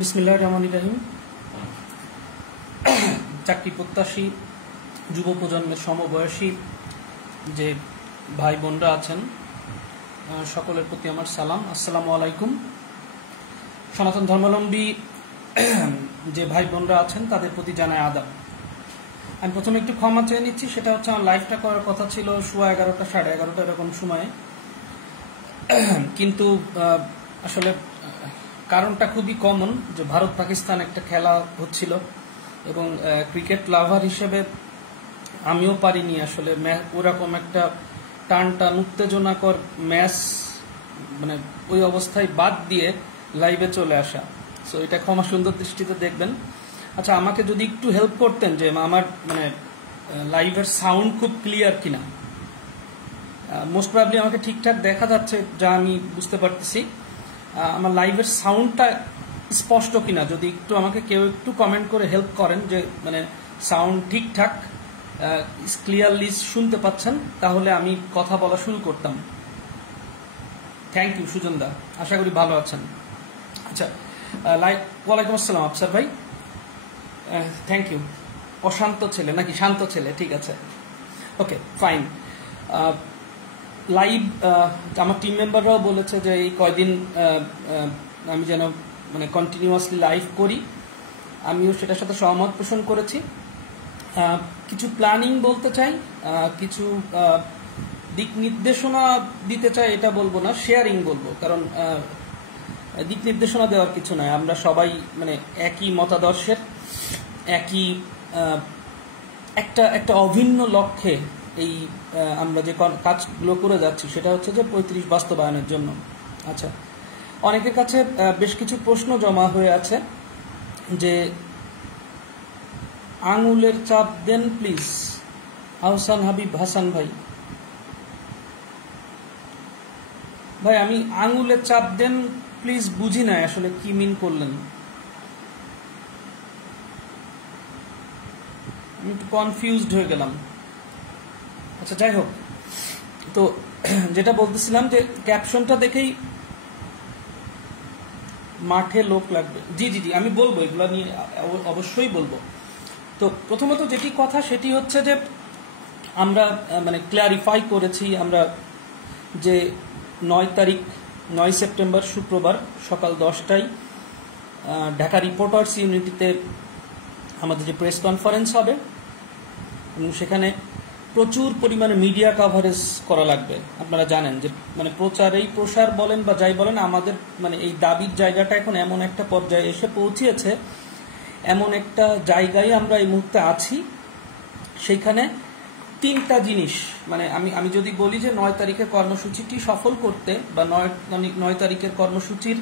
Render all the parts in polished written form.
বিসমিল্লাহির রহমানির রহিম। চাকরি প্রত্যাশী যুব প্রজন্মের সমবয়সী যে ভাই বোনরা আছেন, সকলের প্রতি আমার সালাম, আসসালামু আলাইকুম। সনাতন ধর্মাবলম্বী যে ভাই বোনরা আছেন তাদের প্রতি জানাই আদাব। আমি প্রথমে একটু ক্ষমা চেয়ে নিচ্ছি, সেটা হচ্ছে আমার লাইভটা করার কথা ছিল 11:15 11:30 এরকম সময়ে, কিন্তু আসলে কারণটা খুবই কমন, যে ভারত পাকিস্তান একটা খেলা হচ্ছিল এবং ক্রিকেট লাভার হিসেবে আমিও পারিনি আসলে ওরকম একটা টান উত্তেজনাকর ম্যাচ মানে ওই অবস্থায় বাদ দিয়ে লাইভে চলে আসা। সো এটা ক্ষমা সুন্দর দৃষ্টিতে দেখবেন। আচ্ছা, আমাকে যদি একটু হেল্প করতেন যে আমার মানে লাইভের সাউন্ড খুব ক্লিয়ার কিনা। মোস্ট প্রবাবলি আমাকে ঠিকঠাক দেখা যাচ্ছে, যা আমি বুঝতে পারতেছি। আমার লাইভের সাউন্ডটা স্পষ্ট কিনা যদি একটু আমাকে কেউ একটু কমেন্ট করে হেল্প করেন, যে মানে সাউন্ড ঠিকঠাক ক্লিয়ারলি শুনতে পাচ্ছেন, তাহলে আমি কথা বলা শুরু করতাম। থ্যাংক ইউ সুজন দা, আশা করি ভালো আছেন। আচ্ছা, ওয়ালাইকুম আসসালাম আফসার ভাই, থ্যাংক ইউ। অশান্ত ছেলে নাকি শান্ত ছেলে? ঠিক আছে, ওকে ফাইন। লাইভ আমার টিম মেম্বাররাও বলেছে যে এই কয়দিন আমি যেন মানে কন্টিনিউয়াসলি লাইভ করি, আমিও সেটার সাথে সহমত পোষণ করেছি। কিছু প্ল্যানিং বলতে চাই, কিছু দিক নির্দেশনা দিতে চাই, এটা বলবো না, শেয়ারিং বলবো। কারণ দিক নির্দেশনা দেওয়ার কিছু নয়, আমরা সবাই মানে একই মতাদর্শের, একই একটা অভিন্ন লক্ষ্যে এই আমরা যে কাজগুলো করে যাচ্ছি, সেটা হচ্ছে যে 35 বাস্তবায়নের জন্য। আচ্ছা, অনেকের কাছে বেশ কিছু প্রশ্ন জমা হয়ে আছে, যে আঙুলের চাপ দেন প্লিজ। আহসান হাবিব হাসান ভাই, আমি আঙুলের চাপ দেন প্লিজ বুঝি না আসলে কি মিন করলেন, আমি একটু কনফিউজড হয়ে গেলাম। আচ্ছা, যাই হোক, তো যেটা বলতেছিলাম যে ক্যাপশনটা দেখেই মাঠে লোক লাগবে। জি জি জি, আমি বলবো, এগুলো নিয়ে অবশ্যই বলবো। তো প্রথমত যেটি কথা সেটি হচ্ছে যে আমরা মানে ক্ল্যারিফাই করেছি আমরা যে 9 সেপ্টেম্বর শুক্রবার সকাল 10টায় ঢাকা রিপোর্টার্স ইউনিটিতে আমাদের যে প্রেস কনফারেন্স হবে, এবং সেখানে প্রচুর পরিমাণে মিডিয়া কাভারেজ করা লাগবে। আপনারা জানেন যে মানে প্রসার বলেন বা যাই বলেন, আমাদের মানে এই দাবির জায়গাটা এখন এমন একটা পর্যায়ে এসে পৌঁছেছে, এমন একটা জায়গায় আমরা এই মুহূর্তে আছি, সেইখানে 3টা জিনিস মানে আমি যদি বলি যে 9 তারিখের কর্মসূচিটি সফল করতে বা 9 তারিখের কর্মসূচির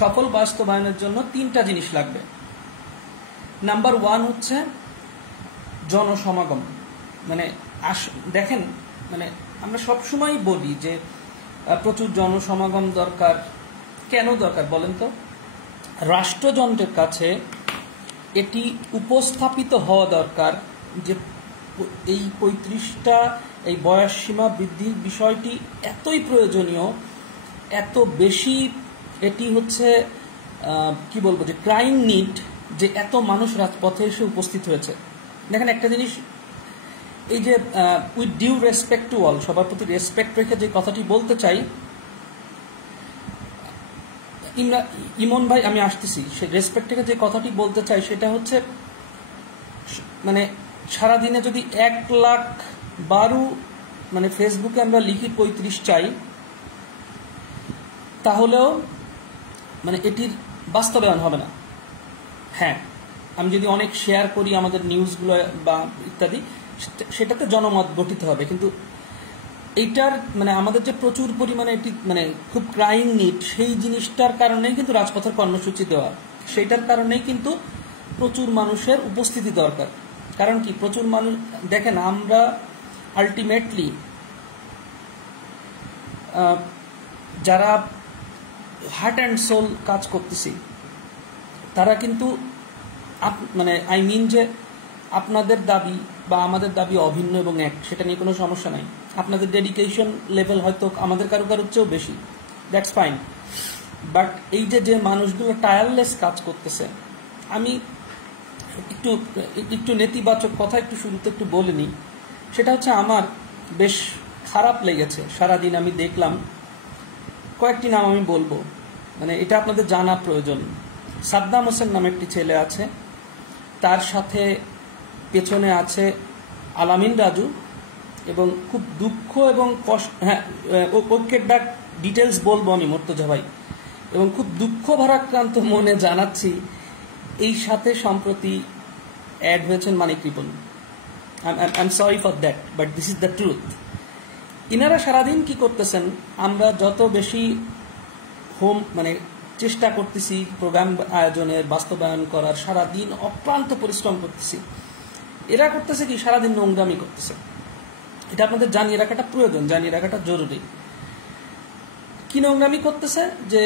সফল বাস্তবায়নের জন্য 3টা জিনিস লাগবে। নাম্বার 1 হচ্ছে জনসমাগম। মানে দেখেন, মানে আমরা সবসময় বলি যে প্রচুর জনসমাগম দরকার। কেন দরকার বলেন তো? রাষ্ট্রযন্ত্রের কাছে এটি উপস্থাপিত হওয়া দরকার যে এই 35টা এই বয়স সীমা বৃদ্ধির বিষয়টি এতই প্রয়োজনীয়, এত বেশি এটি হচ্ছে কি বলবো, যে ক্রাইম নিড, যে এত মানুষ রাজপথে এসে উপস্থিত হয়েছে। দেখেন একটা জিনিস, এই যে with due respect to all, সবার প্রতি রেসপেক্ট রেখে যে কথাটি বলতে চাই, ইমন ভাই আমি আসতেছি, সে রেসপেক্ট রেখে যে কথাটি বলতে চাই সেটা হচ্ছে মানে সারাদিনে যদি 1,12,000 মানে ফেসবুকে আমরা লিখি 35 চাই, তাহলেও মানে এটির বাস্তবায়ন হবে না। হ্যাঁ, আমি যদি অনেক শেয়ার করি আমাদের নিউজগুলো বা ইত্যাদি, সেটাতে জনমত গঠিত হবে, কিন্তু এইটার মানে আমাদের যে প্রচুর পরিমাণে এটি মানে খুব ক্রাইম নিড, সেই জিনিসটার কারণেই কিন্তু রাজপথের কর্মসূচি দেওয়া, সেইটার কারণেই কিন্তু প্রচুর মানুষের উপস্থিতি দরকার। কারণ কি, প্রচুর মানুষ দেখেন, আমরা আলটিমেটলি যারা হার্ট অ্যান্ড সোল কাজ করতেছি, তারা কিন্তু মানে আই মিন যে আপনাদের দাবি বা আমাদের দাবি অভিন্ন এবং এক, সেটা নিয়ে কোনো সমস্যা নাই। আপনাদের ডেডিকেশন লেভেল হয়তো আমাদের কারো চেয়েও বেশি, দ্যাটস ফাইন। বাট এই যে মানুষগুলো টায়ারলেস কাজ করতেছে, আমি একটু নেতিবাচক কথা একটু শুরুতে একটু বলে নিই। সেটা হচ্ছে আমার বেশ খারাপ লেগেছে সারাদিন আমি দেখলাম, কয়েকটি নাম আমি বলবো, মানে এটা আপনাদের জানা প্রয়োজন। সাদ্দাম হোসেন নামে একটি ছেলে আছে, তার সাথে পেছনে আছে আলামিন রাজু, এবং খুব দুঃখ এবং কষ্ট, হ্যাঁ ওকে ডাক ডিটেলস বলবো আমি মুর্তজা ভাই, এবং খুব দুঃখ ভারাক্রান্ত মনে জানাচ্ছি এই সাথে সম্প্রতি অ্যাড হয়েছেন Manik Ripon. I am sorry for that, but this is the truth. ইনারা সারাদিন কি করতেছেন, আমরা যত বেশি মানে চেষ্টা করতেছি প্রোগ্রাম আয়োজনের, বাস্তবায়ন করার, সারাদিন অক্লান্ত পরিশ্রম করতেছি, এরা করতেছে কি সারাদিন নোংরামি করতেছে। এটা আপনাদের জানিয়ে রাখাটা প্রয়োজন, জানিয়ে রাখাটা জরুরি। কি নোংরামি করতেছে, যে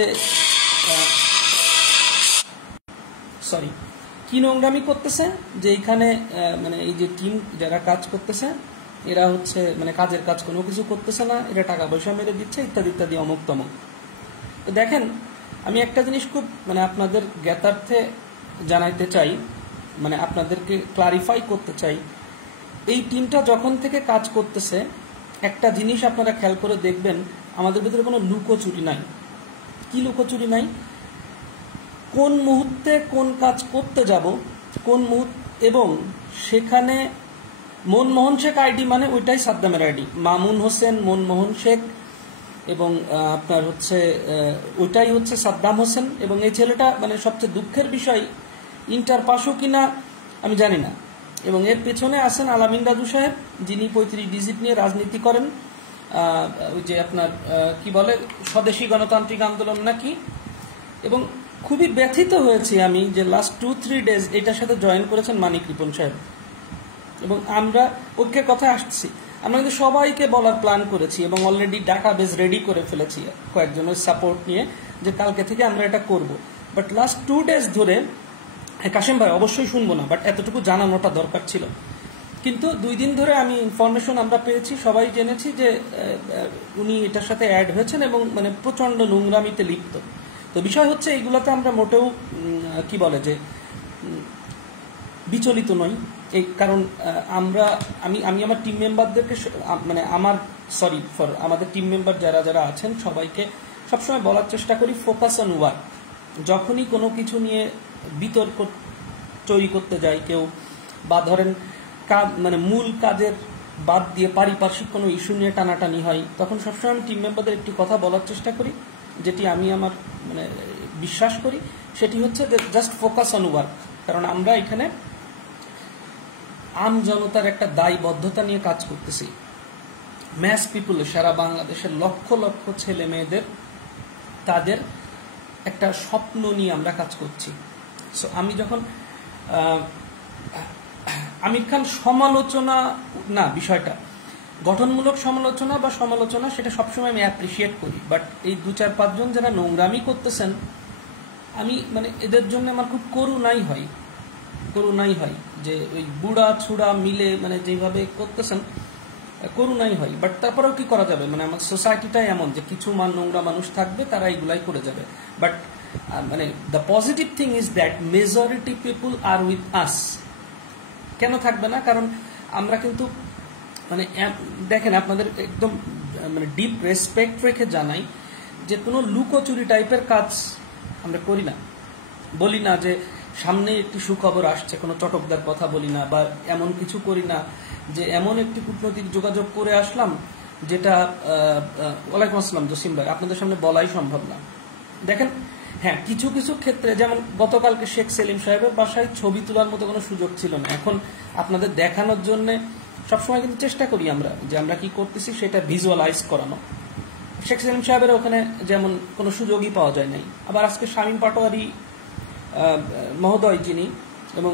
কি নোংরামি করতেছে, যে এখানে মানে এই যে টিম যারা কাজ করতেছে এরা হচ্ছে মানে কাজের কাজ কোনো কিছু করতেছে না, এরা টাকা পয়সা মেরে দিচ্ছে ইত্যাদি ইত্যাদি, অমুক তমুক। তো দেখেন, আমি একটা জিনিস খুব মানে আপনাদের জ্ঞাতার্থে জানাইতে চাই, মানে আপনাদেরকে ক্লারিফাই করতে চাই। এই টিমটা যখন থেকে কাজ করতেছে, একটা জিনিস আপনারা খেয়াল করে দেখবেন, আমাদের ভিতরে কোনো লুকোচুরি নাই। কি লুকোচুরি নাই? কোন মুহূর্তে কোন কাজ করতে যাব, কোন মুহূর্তে, এবং সেখানে মনমোহন শেখ আইডি মানে ওইটাই সাদ্দামের আইডি, মামুন হোসেন মনমোহন শেখ, এবং আপনার হচ্ছে ওইটাই হচ্ছে সাদ্দাম হোসেন। এবং এই ছেলেটা মানে সবচেয়ে দুঃখের বিষয় ইন্টার পাশও কিনা আমি জানি না। এবং এর পেছনে আছেন আলামিন রাজু সাহেব, যিনি 35 ডিজিট নিয়ে রাজনীতি করেন, ওই যে আপনার কি বলে স্বদেশী গণতান্ত্রিক আন্দোলন নাকি। এবং খুবই ব্যথিত হয়েছি আমি যে লাস্ট 2-3 ডেজ এটার সাথে জয়েন করেছেন মানিক রিপন সাহেব। এবং আমরা ঐক্যের কথা আসছি, আমরা কিন্তু সবাইকে বলার প্ল্যান করেছি এবং অলরেডি ডাটাবেস রেডি করে ফেলেছি কয়েকজনের সাপোর্ট নিয়ে, যে কালকে থেকে আমরা এটা করব। বাট লাস্ট 2 ডেজ ধরে, কাশেম ভাই অবশ্যই শুনবো না, বাট এতটুকু জানানোটা দরকার ছিল। কিন্তু 2 দিন ধরে আমি ইনফরমেশন আমরা পেয়েছি, সবাই জেনেছি যে উনি এটার সাথে অ্যাড হয়েছেন এবং মানে প্রচন্ড নোংরামিতে লিপ্ত। তো বিষয় হচ্ছে এইগুলোতে আমরা মোটেও কি বলে যে বিচলিত নই। এই কারণ আমি আমার টিম মেম্বারদেরকে মানে আমাদের টিম মেম্বার যারা যারা আছেন সবাইকে সবসময় বলার চেষ্টা করি, ফোকাস অন ওয়ার্ক। যখনই কোনো কিছু নিয়ে বিতর্ক তৈরি করতে যায় কেউ, বা ধরেন মানে মূল কাজের বাদ দিয়ে পারিপার্শ্বিক কোনো ইস্যু নিয়ে টানাটানি হয়, তখন সবসময় আমি টিম মেম্বারদের একটি কথা বলার চেষ্টা করি, যেটি আমি আমার মানে বিশ্বাস করি, সেটি হচ্ছে যে জাস্ট ফোকাস অন ওয়ার্ক। কারণ আমরা এখানে আম জনতার একটা দায়বদ্ধতা নিয়ে কাজ করতেছি। ম্যাস পিপুলের, সারা বাংলাদেশের লক্ষ লক্ষ ছেলে মেয়েদের, তাদের একটা স্বপ্ন নিয়ে আমরা কাজ করছি। সো আমি যখন আমির খান সমালোচনা না, বিষয়টা গঠনমূলক সমালোচনা বা সমালোচনা, সেটা সবসময় আমি অ্যাপ্রিসিয়েট করি। বাট এই 2-4-5 জন যারা নোংরামি করতেছেন, আমি মানে এদের জন্য আমার খুব করুণাই হয় যে ওই বুড়া ছুড়া মিলে মানে যেভাবে করতেছেন, করুণাই হয়। বাট তারপরেও কি করা যাবে, মানে আমার সোসাইটিটাই এমন যে কিছু নোংরা মানুষ থাকবে, তারা এইগুলাই করে যাবে। বাট মানে the positive thing is that majority people are with us. কেন থাকবে না? কারণ আমরা কিন্তু মানে দেখেন, আপনাদের একদম মানে ডিপ রেসপেক্ট রেখে জানাই যে কোনো লুকোচুরি টাইপের কাজ আমরা করি না। বলি না যে সামনে একটি সুখবর আসছে, কোনো চটকদার কথা বলি না, বা এমন কিছু করি না যে এমন একটি কূটনৈতিক যোগাযোগ করে আসলাম যেটা ওয়ালাইকুম আসসালাম জসিম ভাই, আপনাদের সামনে বলাই সম্ভব না। দেখেন, হ্যাঁ কিছু কিছু ক্ষেত্রে, যেমন গতকালকে শেখ সেলিম সাহেবের বাসায় ছবি তোলার মতো কোনো সুযোগ ছিল না। এখন আপনাদের দেখানোর জন্য সবসময় কিন্তু চেষ্টা করি আমরা যে আমরা কি করতেছি সেটা ভিজুয়ালাইজ করানো। শেখ সেলিম সাহেবের ওখানে যেমন কোনো সুযোগই পাওয়া যায় নাই। আবার আজকে শামীম পাটোয়ারি মহোদয় যিনি, এবং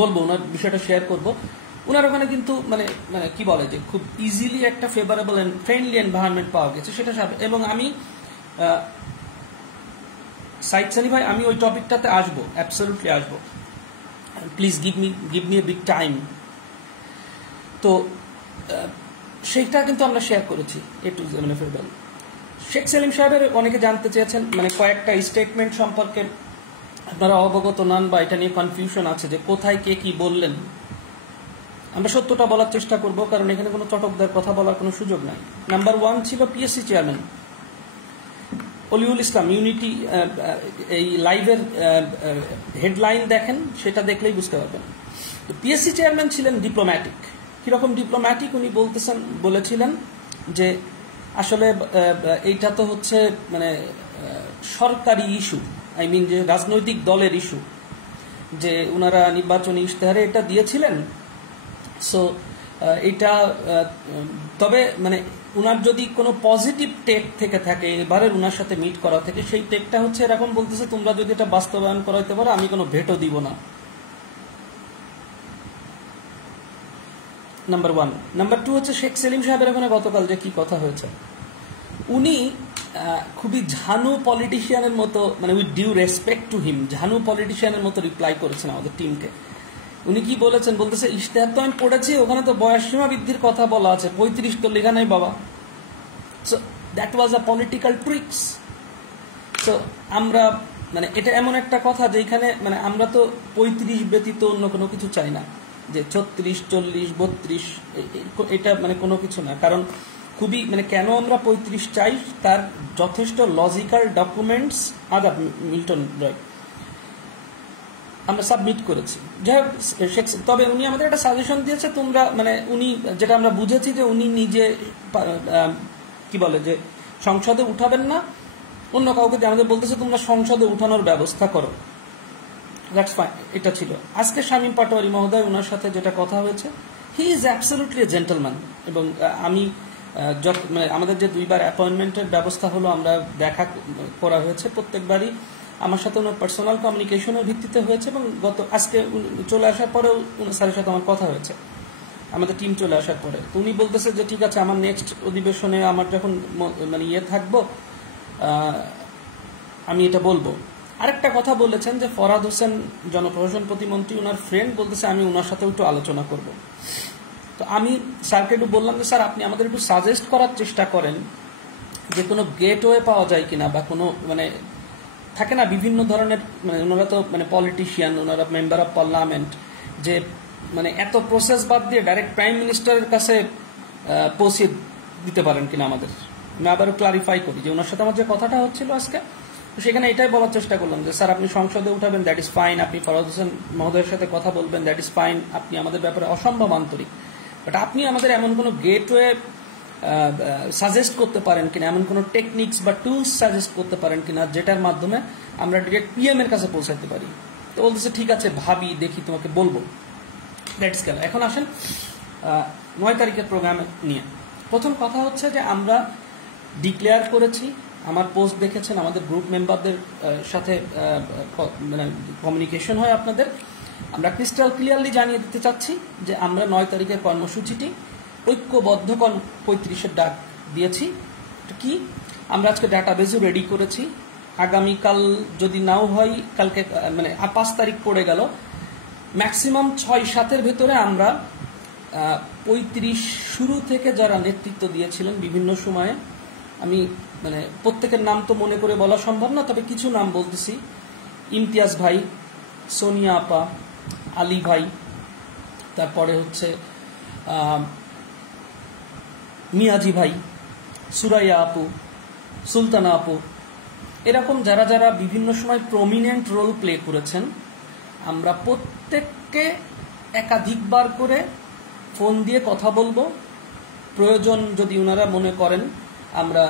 বলবো ওনার বিষয়টা শেয়ার করব, ওনার ওখানে কিন্তু মানে মানে কি বলে যে খুব ইজিলি একটা ফেভারেবল এন্ড ফ্রেন্ডলি এনভায়রনমেন্ট পাওয়া গেছে, সেটা এবং আমি সাইদ সানি ভাই, আমি ওই টপিকটাতে আসবো, অ্যাবসলিউটলি আসবো, please give me a big time. তো সেইটা কিন্তু আমরা শেয়ার করেছি এ টু মানে ফেভারেবল। শেখ সেলিম সাহেবের অনেকে জানতে চেয়েছেন মানে কয়েকটা স্টেটমেন্ট সম্পর্কে আপনারা অবগত নন বা এটা নিয়ে কনফিউশন আছে যে কোথায় কে কি বললেন। আমরা সত্যটা বলার চেষ্টা করব, কারণ এখানে কোনো চটকদার কথা বলার কোনো সুযোগ নাই। নাম্বার 1 ছিল পিএসসি চেয়ারম্যান অলিউল ইসলাম। ইউনিটি এই লাইভের হেডলাইন দেখেন, সেটা দেখলেই বুঝতে পারবেন। পিএসসি চেয়ারম্যান ছিলেন ডিপ্লোম্যাটিক। কিরকম ডিপ্লোম্যাটিক উনি বলেছিলেন যে আসলে এইটা তো হচ্ছে মানে সরকারি ইস্যু, আই মিন যে রাজনৈতিক দলের ইস্যু, যে ওনারা নির্বাচনী ইশতেহারে এটা দিয়েছিলেন। সো এটা তবে মানে উনার যদি কোনো পজিটিভ টেক থেকে থাকে এবারের উনার সাথে মিট করা থেকে, সেই টেকটা হচ্ছে এরকম বলতেছে তোমরা যদি এটা বাস্তবায়ন করাইতে পারো আমি কোনো ভেটো দিব না। নাম্বার 1। নাম্বার 2 হচ্ছে শেখ সেলিম সাহেবের ওখানে গতকাল যে কি কথা হয়েছে, উনি খুবই ঝানু পলিটিশিয়ানের মতো, মানে with due respect to him, ঝানু পলিটিশিয়ানের মতো রিপ্লাই করেছেন আমাদের টিমকে। উনি কি বলেছেন, বলতেছে ইশতেহার তো আমি পড়েছি, ওখানে তো বয়স সীমা বৃদ্ধির কথা বলা আছে, 35 তো লেখা নাই বাবা। So that was a political tricks. So আমরা মানে এটা এমন একটা কথা যেখানে মানে আমরা তো 35 ব্যতীত অন্য কোনো কিছু চাই না, যে 36, 40, 32 এটা মানে কোনো কিছু না। কারণ খুবই মানে কেন আমরা 35 চাই তার যথেষ্ট লজিক্যাল ডকুমেন্টস আদাব মিল্টন রয় আমরা সাবমিট করেছি। যাই হোক, তবে উনি আমাদের একটা সাজেশন দিয়েছে, তোমরা মানে উনি যেটা আমরা বুঝেছি যে উনি নিজে কি বলে যে সংসদে উঠাবেন না, অন্য কাউকে দিয়ে আমাদের বলতেছে তোমরা সংসদে উঠানোর ব্যবস্থা করো। দ্যাটস ফাইন, এটা ছিল। আজকে শামীম পাটোয়ারি মহোদয়, ওনার সাথে যেটা কথা হয়েছে, হি ইজ অ্যাবসলিউটলি এ জেন্টলম্যান। এবং আমি মানে আমাদের যে 2বার অ্যাপয়েন্টমেন্টের ব্যবস্থা হলো, আমরা দেখা করা হয়েছে, প্রত্যেকবারই আমার সাথে ওনার পার্সোনাল কমিউনিকেশনের ভিত্তিতে হয়েছে। এবং আজকে চলে আসার পরেও স্যারের সাথে আমার কথা হয়েছে, আমাদের টিম চলে আসার পরে। তো উনি বলতেছে যে ঠিক আছে, আমার নেক্সট অধিবেশনে আমার যখন মানে থাকবো আমি এটা বলবো। আরেকটা কথা বলেছেন যে ফরহাদ হোসেন জনপ্রশাসন প্রতিমন্ত্রী, ওনার ফ্রেন্ড, বলতেছে আমি ওনার সাথে একটু আলোচনা করব। তো আমি স্যারকে একটু বললাম যে স্যার আপনি আমাদের একটু সাজেস্ট করার চেষ্টা করেন যে কোনো গেটওয়ে পাওয়া যায় কিনা, বা কোনো মানে থাকে না বিভিন্ন ধরনের, মানে ওনারা তো মানে পলিটিশিয়ান, ওনারা মেম্বার অফ পার্লামেন্ট, যে মানে এত প্রসেস বাদ দিয়ে ডাইরেক্ট প্রাইম মিনিস্টারের কাছে পৌঁছে দিতে পারেন কিনা আমাদের। আমি আবারও ক্লারিফাই করি যে ওনার সাথে আমার যে কথাটা হচ্ছিল আজকে, সেখানে এটাই বলার চেষ্টা করলাম যে স্যার আপনি সংসদে উঠাবেন, দ্যাট ইজ ফাইন, আপনি ফরহাদ হোসেন মহোদয়ের সাথে কথা বলবেন, দ্যাট ইজ ফাইন, আপনি আমাদের ব্যাপারে অসম্ভব আন্তরিক, বাট আপনি আমাদের এমন কোনো গেটওয়ে সাজেস্ট করতে পারেন কিনা, এমন কোনো টেকনিক্স বা টুলস সাজেস্ট করতে পারেন কিনা যেটার মাধ্যমে আমরা ডিরেক্ট পিএম এর কাছে পৌঁছাতে পারি। তো বলতেছে ঠিক আছে, ভাবি, দেখি, তোমাকে বলবো। দ্যাটস গেল। এখন আসেন 9 তারিখের প্রোগ্রাম নিয়ে। প্রথম কথা হচ্ছে যে আমরা ডিক্লেয়ার করেছি, আমার পোস্ট দেখেছেন, আমাদের গ্রুপ মেম্বারদের সাথে মানে কমিউনিকেশন হয় আপনাদের, আমরা ক্রিস্টাল ক্লিয়ারলি জানিয়ে দিতে চাচ্ছি যে আমরা 9 তারিখের কর্মসূচিটি ঐক্যবদ্ধ 35-এর ডাক দিয়েছি। কি আমরা আজকে ডাটাবেজও রেডি করেছি, আগামীকাল যদি নাও হয়, কালকে মানে 5 তারিখ পড়ে গেল, ম্যাক্সিমাম 6-7-এর ভেতরে আমরা 35 শুরু থেকে যারা নেতৃত্ব দিয়েছিলেন বিভিন্ন সময়ে, আমি মানে প্রত্যেকের নাম তো মনে করে বলা সম্ভব না, তবে কিছু নাম বলতেছি। ইমতিয়াজ ভাই, সোনিয়া আপা, আলী ভাই, তারপরে হচ্ছে মিয়াজি ভাই, সুরাইয়া আপু, সুলতানা আপু, এরকম যারা যারা বিভিন্ন সময় প্রমিনেন্ট রোল প্লে করেছেন, আমরা প্রত্যেককে একাধিকবার করে ফোন দিয়ে কথা বলবো। প্রয়োজন যদি ওনারা মনে করেন, আমরা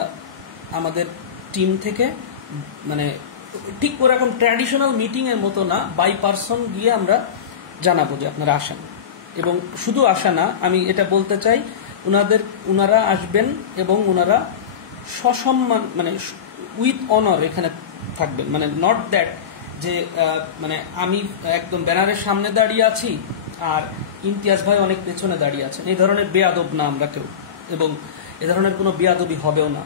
আমাদের টিম থেকে মানে ঠিক ওরকম ট্র্যাডিশনাল মিটিংয়ের মতো না, বাই পারসন গিয়ে আমরা জানাবো যে আপনারা আসেন। এবং শুধু আসা না, আমি এটা বলতে চাই, ওনারা আসবেন এবং ওনারা সসম্মান মানে উইথ অনার এখানে থাকবেন। মানে নট দ্যাট যে মানে আমি একদম ব্যানারের সামনে দাঁড়িয়ে আছি আর ইমতিয়াজ ভাই অনেক পেছনে দাঁড়িয়ে আছেন, এই ধরনের বেয়াদব না আমরা কেউ, এবং এ ধরনের কোনো বেয়াদবি হবেও না।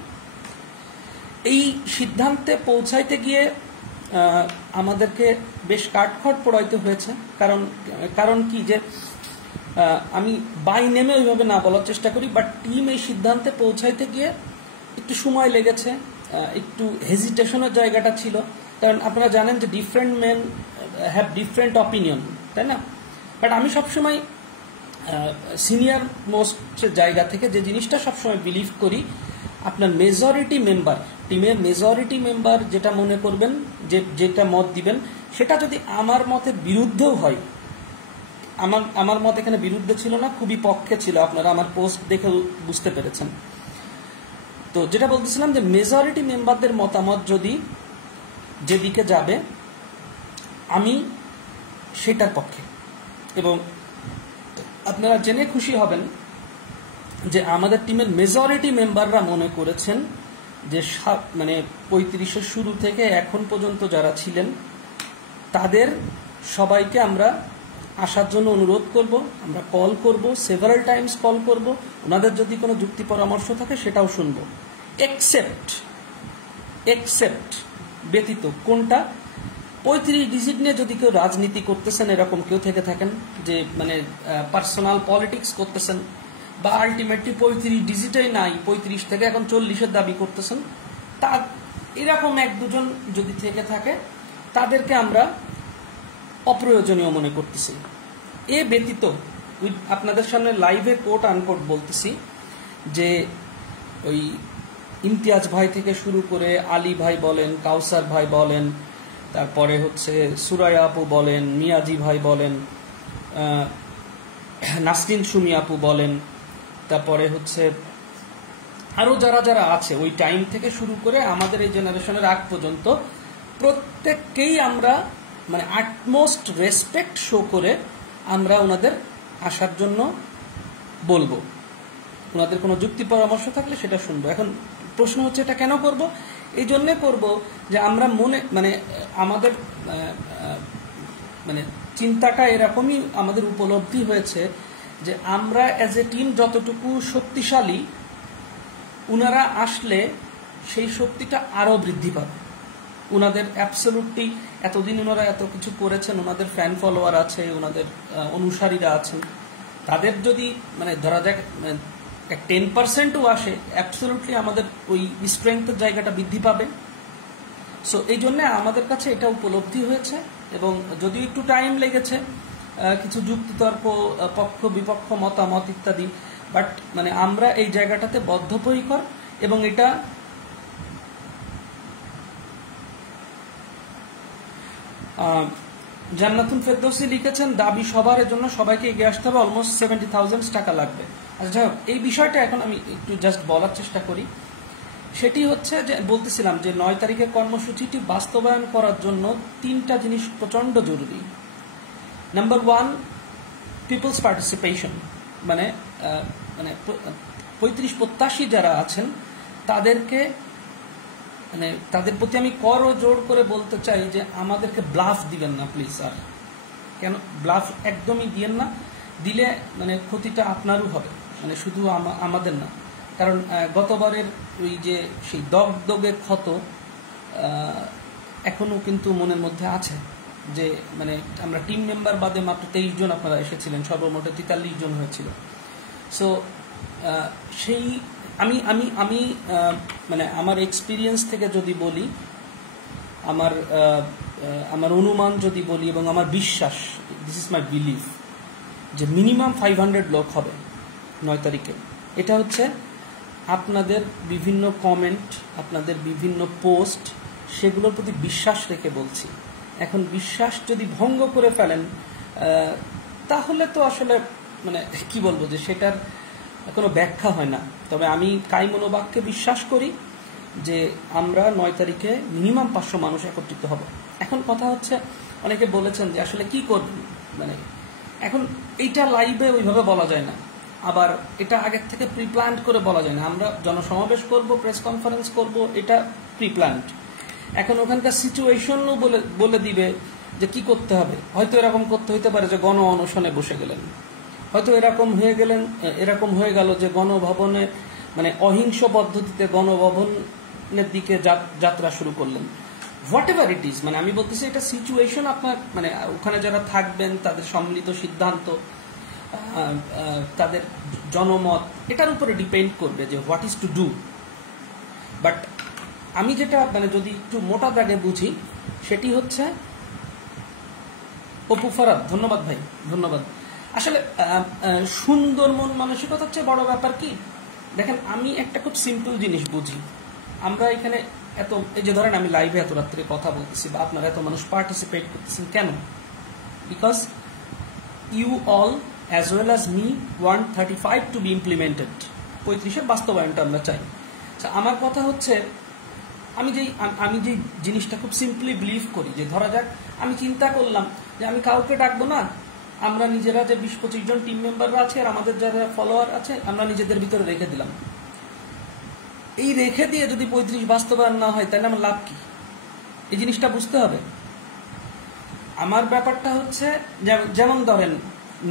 এই সিদ্ধান্তে পৌঁছাইতে গিয়ে আমাদেরকে বেশ কাঠখড় পোড়াইতে হয়েছে। কারণ কি যে আমি বাই নেমে ওইভাবে না বলার চেষ্টা করি, বাট টিম এই সিদ্ধান্তে পৌঁছাইতে গিয়ে একটু সময় লেগেছে, একটু হেজিটেশনের জায়গাটা ছিল, কারণ আপনারা জানেন যে different men have different opinion, তাই না? বাট আমি সবসময় সিনিয়র মোস্ট জায়গা থেকে যে জিনিসটা সবসময় বিলিভ করি, আপনার মেজরিটি মেম্বার, টিমের মেজরিটি মেম্বার যেটা মনে করবেন, যেটা মত দিবেন, সেটা যদি আমার মতের বিরুদ্ধেও হয়, আমার মত এখানে বিরুদ্ধে ছিল না, খুবই পক্ষে ছিল, আপনারা আমার পোস্ট দেখে বুঝতে পেরেছেন। তো যেটা বলতেছিলাম যে মেজরিটি মেম্বারদের মতামত যদি যেদিকে যাবে আমি সেটার পক্ষে। এবং আপনারা জেনে খুশি হবেন যে আমাদের টিমের মেজরিটি মেম্বাররা মনে করেছেন যে মানে 35-এর শুরু থেকে এখন পর্যন্ত যারা ছিলেন তাদের সবাইকে আমরা আসার জন্য অনুরোধ করব, আমরা কল করব, সেভারাল টাইমস কল করব, ওনাদের যদি কোনো যুক্তি পরামর্শ থাকে সেটাও শুনবো, এক্সেপ্ট ব্যতীত কোনটা 35 ডিজিট নিয়ে যদি কেউ রাজনীতি করতেছেন, এরকম কেউ থেকে থাকেন যে মানে পার্সোনাল পলিটিক্স করতেছেন, বা আলটিমেটলি 35 ডিজিটাই নাই, 35 থেকে এখন 40-এর দাবি করতেছেন, তা এরকম 1-2 যদি থেকে থাকে তাদেরকে আমরা অপ্রয়োজনীয় মনে করতেছি। এ ব্যতীত আপনাদের সামনে লাইভে কোট আনকোট বলতেছি যে ওই ইমতিয়াজ ভাই থেকে শুরু করে আলী ভাই বলেন, কাউসার ভাই বলেন, তারপরে হচ্ছে সুরায়া আপু বলেন, মিয়াজি ভাই বলেন, নাসরিন সুমি আপু বলেন, তারপরে হচ্ছে আরো যারা যারা আছে ওই টাইম থেকে শুরু করে আমাদের এই জেনারেশনের আগ পর্যন্ত প্রত্যেককেই আমরা মানে আটমোস্ট রেসপেক্ট শো করে আমরা ওনাদের আসার জন্য বলবো, ওনাদের কোনো যুক্তি পরামর্শ থাকলে সেটা শুনবো। এখন প্রশ্ন হচ্ছে এটা কেন করব? এই জন্যে করব যে আমরা মানে আমাদের মানে চিন্তাটা এরকমই আমাদের উপলব্ধি হয়েছে যে আমরা অ্যাজ এ টিম যতটুকু শক্তিশালী, উনারা আসলে সেই শক্তিটা আরো বৃদ্ধি পাবে। উনাদের অ্যাবসলিউটলি এতদিন ওনারা এত কিছু করেছেন, ওনাদের ফ্যান ফলোয়ার আছে, ওনাদের অনুসারীরা আছেন, তাদের যদি মানে ধরা যাক 10%ও আসে, অ্যাবসলিউটলি আমাদের ওই স্ট্রেংথের জায়গাটা বৃদ্ধি পাবে। সো এই জন্য আমাদের কাছে এটা উপলব্ধি হয়েছে, এবং যদিও একটু টাইম লেগেছে, কিছু যুক্তিতর্ক, পক্ষ বিপক্ষ মতামত ইত্যাদি, বাট মানে আমরা এই জায়গাটাতে বদ্ধপরিকর। এবং এটা জান্নাতুল ফেরদৌসী লিখেছেন, দাবি সবার, এর জন্য সবাইকে এগিয়ে আসতে হবে, অলমোস্ট 70,000 টাকা লাগবে। আচ্ছা, এই বিষয়টা এখন আমি একটু জাস্ট বলার চেষ্টা করি। সেটি হচ্ছে যে বলতেছিলাম যে 9 তারিখের কর্মসূচিটি বাস্তবায়ন করার জন্য 3টা জিনিস প্রচন্ড জরুরি। নাম্বার 1, পিপলস পার্টিসিপেশন, মানে 35 প্রত্যাশী যারা আছেন তাদেরকে মানে তাদের প্রতি আমি করও জোর করে বলতে চাই যে আমাদেরকে ব্লাফ দিবেন না প্লিজ। আর কেন ব্লাফ একদমই দিয়েন না, দিলে মানে ক্ষতিটা আপনারও হবে, মানে শুধু আমাদের না। কারণ গতবারের ওই যে সেই দগদগে ক্ষত এখনো কিন্তু মনের মধ্যে আছে, যে মানে আমরা টিম মেম্বার বাদে মাত্র 23 জন আপনারা এসেছিলেন, সর্বমোটে 43 জন হয়েছিল। সো সেই আমি আমি আমি মানে আমার এক্সপিরিয়েন্স থেকে যদি বলি, আমার অনুমান যদি বলি, এবং আমার বিশ্বাস, দিস ইজ মাই বিলিভ, যে মিনিমাম 500 লোক হবে 9 তারিখে। এটা হচ্ছে আপনাদের বিভিন্ন কমেন্ট, আপনাদের বিভিন্ন পোস্ট, সেগুলোর প্রতি বিশ্বাস রেখে বলছি। এখন বিশ্বাস যদি ভঙ্গ করে ফেলেন তাহলে তো আসলে মানে কি বলবো, যে সেটার কোনো ব্যাখ্যা হয় না। তবে আমি কাইমনোবাক্যে বিশ্বাস করি যে আমরা 9 তারিখে মিনিমাম 500 মানুষ একত্রিত হব। এখন কথা হচ্ছে, অনেকে বলেছেন যে আসলে কি করবেন, মানে এখন এইটা লাইভে ওইভাবে বলা যায় না, আবার এটা আগের থেকে প্রি প্ল্যান্ড করে বলা যায় না। আমরা জনসমাবেশ করব, প্রেস কনফারেন্স করব, এটা প্রি প্ল্যান্ড। এখন ওখানকার সিচুয়েশনও বলে দিবে যে কি করতে হবে। হয়তো এরকম করতে হইতে পারে যে গণ অনশনে বসে গেলেন, হয়তো এরকম হয়ে গেল যে গণভবনে মানে অহিংস পদ্ধতিতে গণভবনের দিকে যাত্রা শুরু করলেন, হোয়াট এভার ইট ইজ। মানে আমি বলতেছি এটা সিচুয়েশন, আপনার মানে ওখানে যারা থাকবেন তাদের সম্মিলিত সিদ্ধান্ত, তাদের জনমত, এটার উপরে ডিপেন্ড করবে যে what is to do. But আমি যেটা মানে যদি একটু মোটা দাগে বুঝি সেটি হচ্ছে, অপু ফরাদ ধন্যবাদ ভাই, ধন্যবাদ। আসলে সুন্দর মন মানসিকতা হচ্ছে বড় ব্যাপার কি, দেখেন আমি একটা খুব সিম্পল জিনিস বুঝি। আমরা এখানে এত, এই যে ধরেন আমি লাইভে এত রাত্রে কথা বলতেছি বা আপনারা এত মানুষ পার্টিসিপেট করতেছেন কেন? Because you all as well as me want 35 to be implemented. 35-এর বাস্তবায়নটা আমরা চাই। আমার কথা হচ্ছে, আমি যে জিনিসটা খুব সিম্পলি বিলিভ করি, যে ধরা যাক আমি চিন্তা করলাম যে আমি কাউকে ডাকবো না, আমরা নিজেরা যে 20-25 জন টিম মেম্বাররা আছে আর আমাদের যারা ফলোয়ার আছে আমরা নিজেদের ভিতরে রেখে দিলাম। এই রেখে দিয়ে যদি 35 বাস্তবায়ন না হয় তাহলে আমার লাভ কি? এই জিনিসটা বুঝতে হবে। আমার ব্যাপারটা হচ্ছে যেমন ধরেন